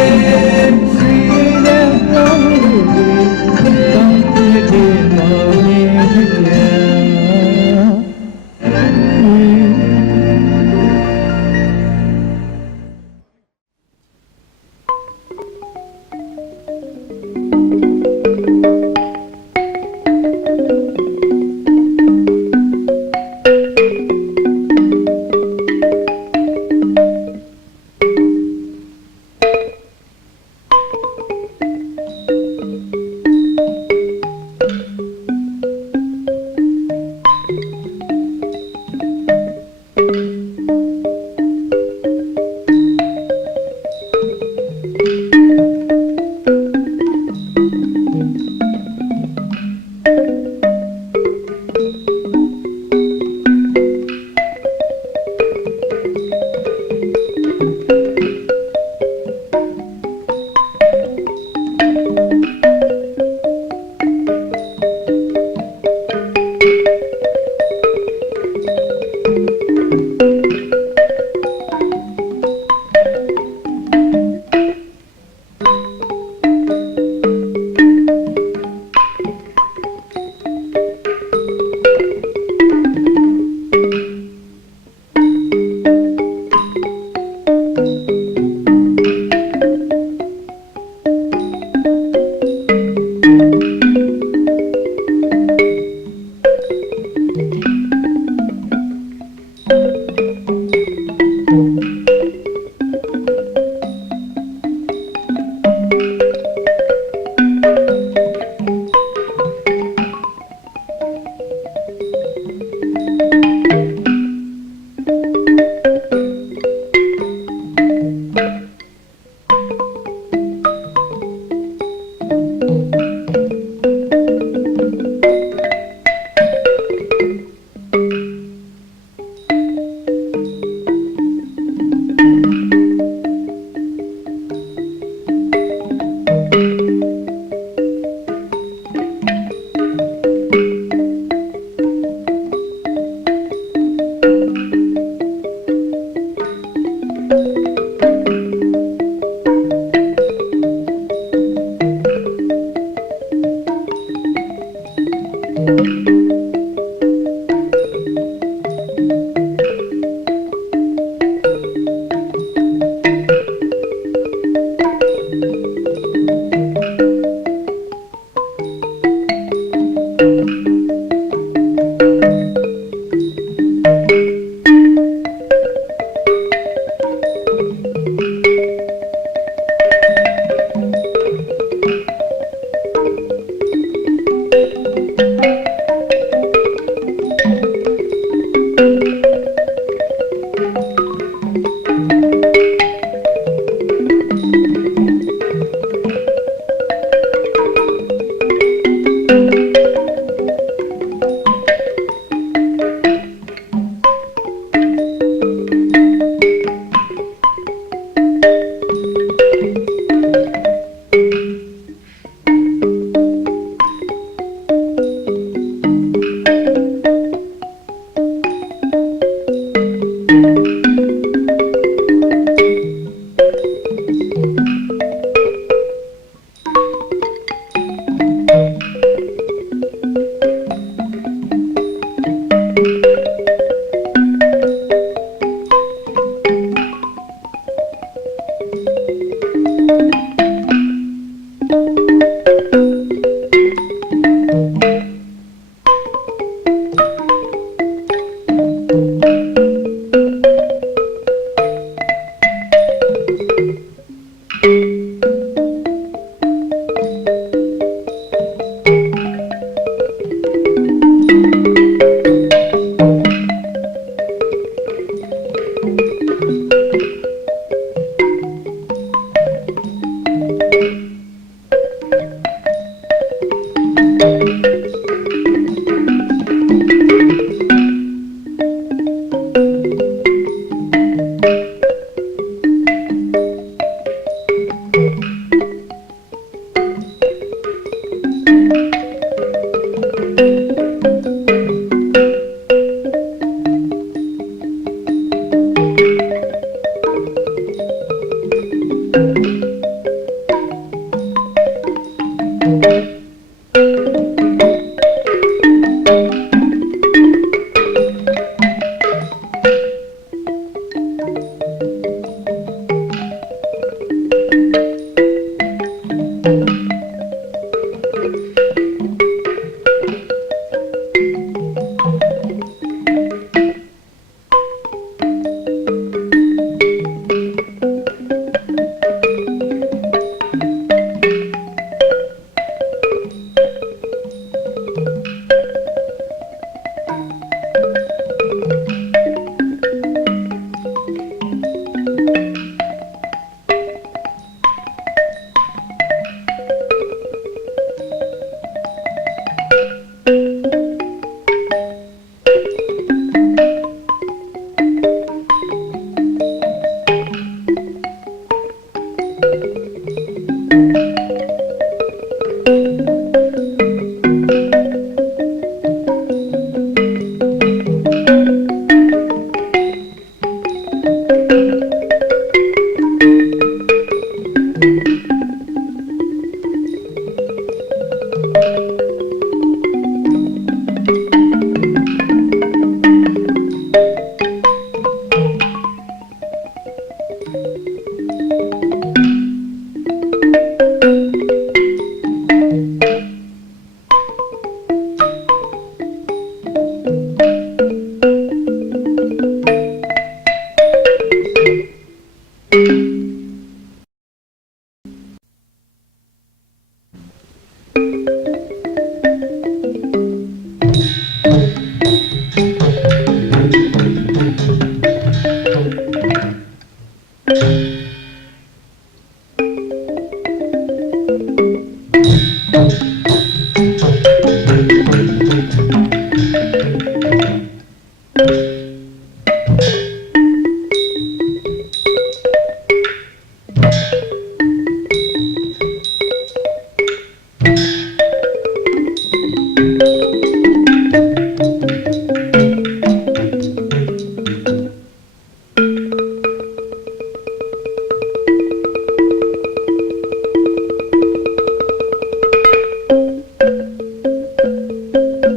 က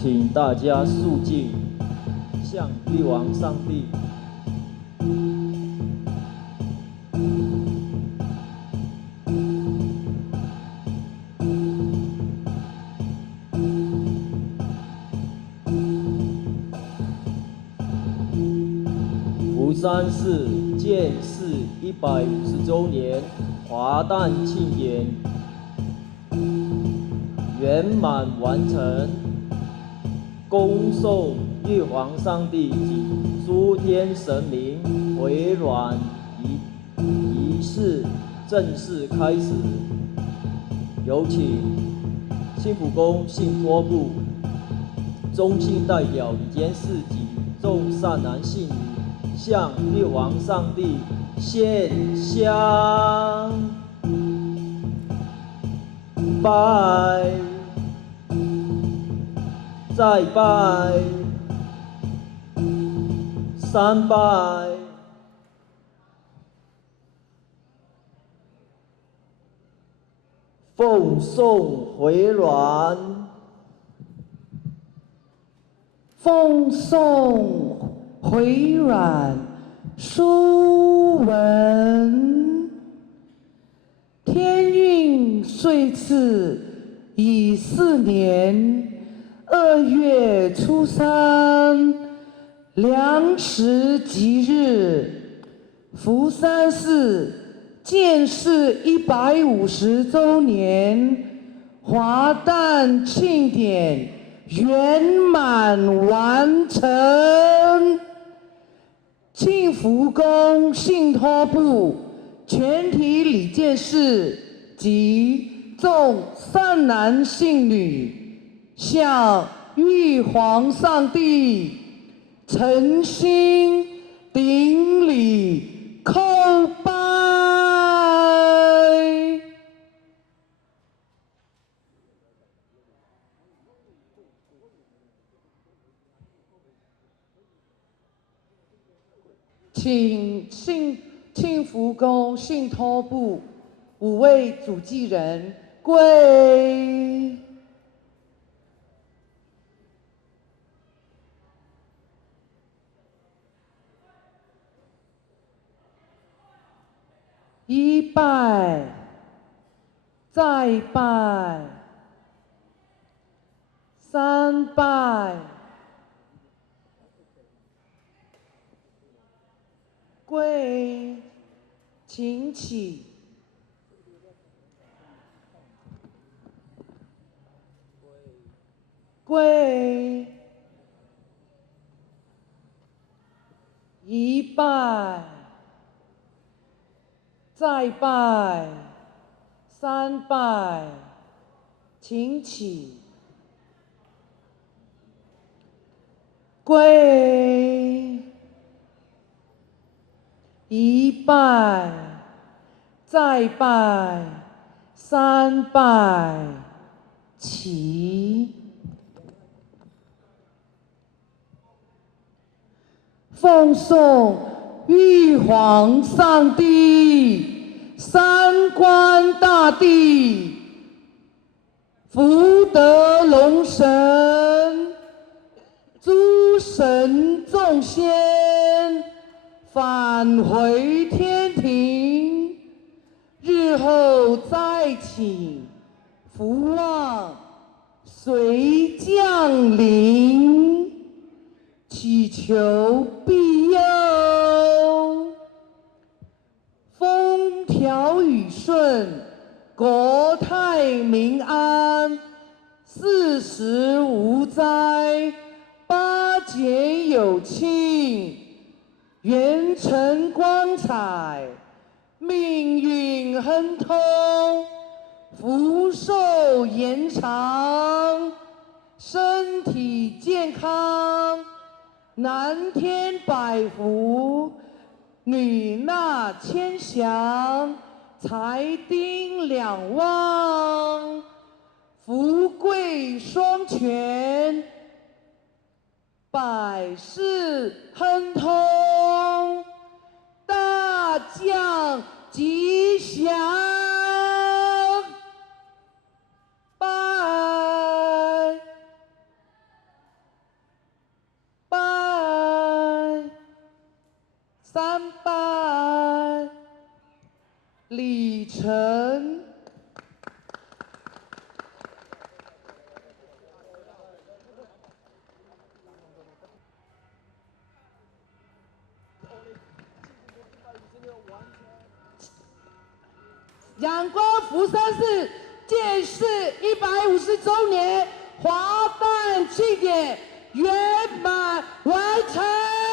请大家肃静，向帝王上帝。福山市建市150周年华诞庆典圆满完成，恭送玉皇上帝及诸天神明回銮仪式正式开始。有请幸福宫信托部中心代表李监事及众善男信女向玉皇上帝献香，拜，再拜，三拜。奉送回銮，奉送回銮书文。天运岁次乙巳年2月初3，良时吉日，福山市建市150周年华诞庆典圆满完成。庆福宫信托部全体理监事及众善男信女向玉皇上帝诚心顶礼叩拜。请庆福宫信托部5位主祭人跪。一拜，再拜，三拜，跪，请起。跪，一拜，再拜，三拜，请起。跪，一拜，再拜，三拜，起。奉送玉皇上帝、三官大帝、福德龙神、诸神众仙返回天庭，日后再请福望随降临，祈求庇佑，风调雨顺，国泰民安，四时无灾，八节有庆，元辰光彩，命运亨通，福寿延长，身体健康，男添百福，女纳千祥，财丁两旺，福贵双全，百事亨通，大将吉祥。拜。3班李晨。阳光福山市建市150周年华诞庆典圆满完成。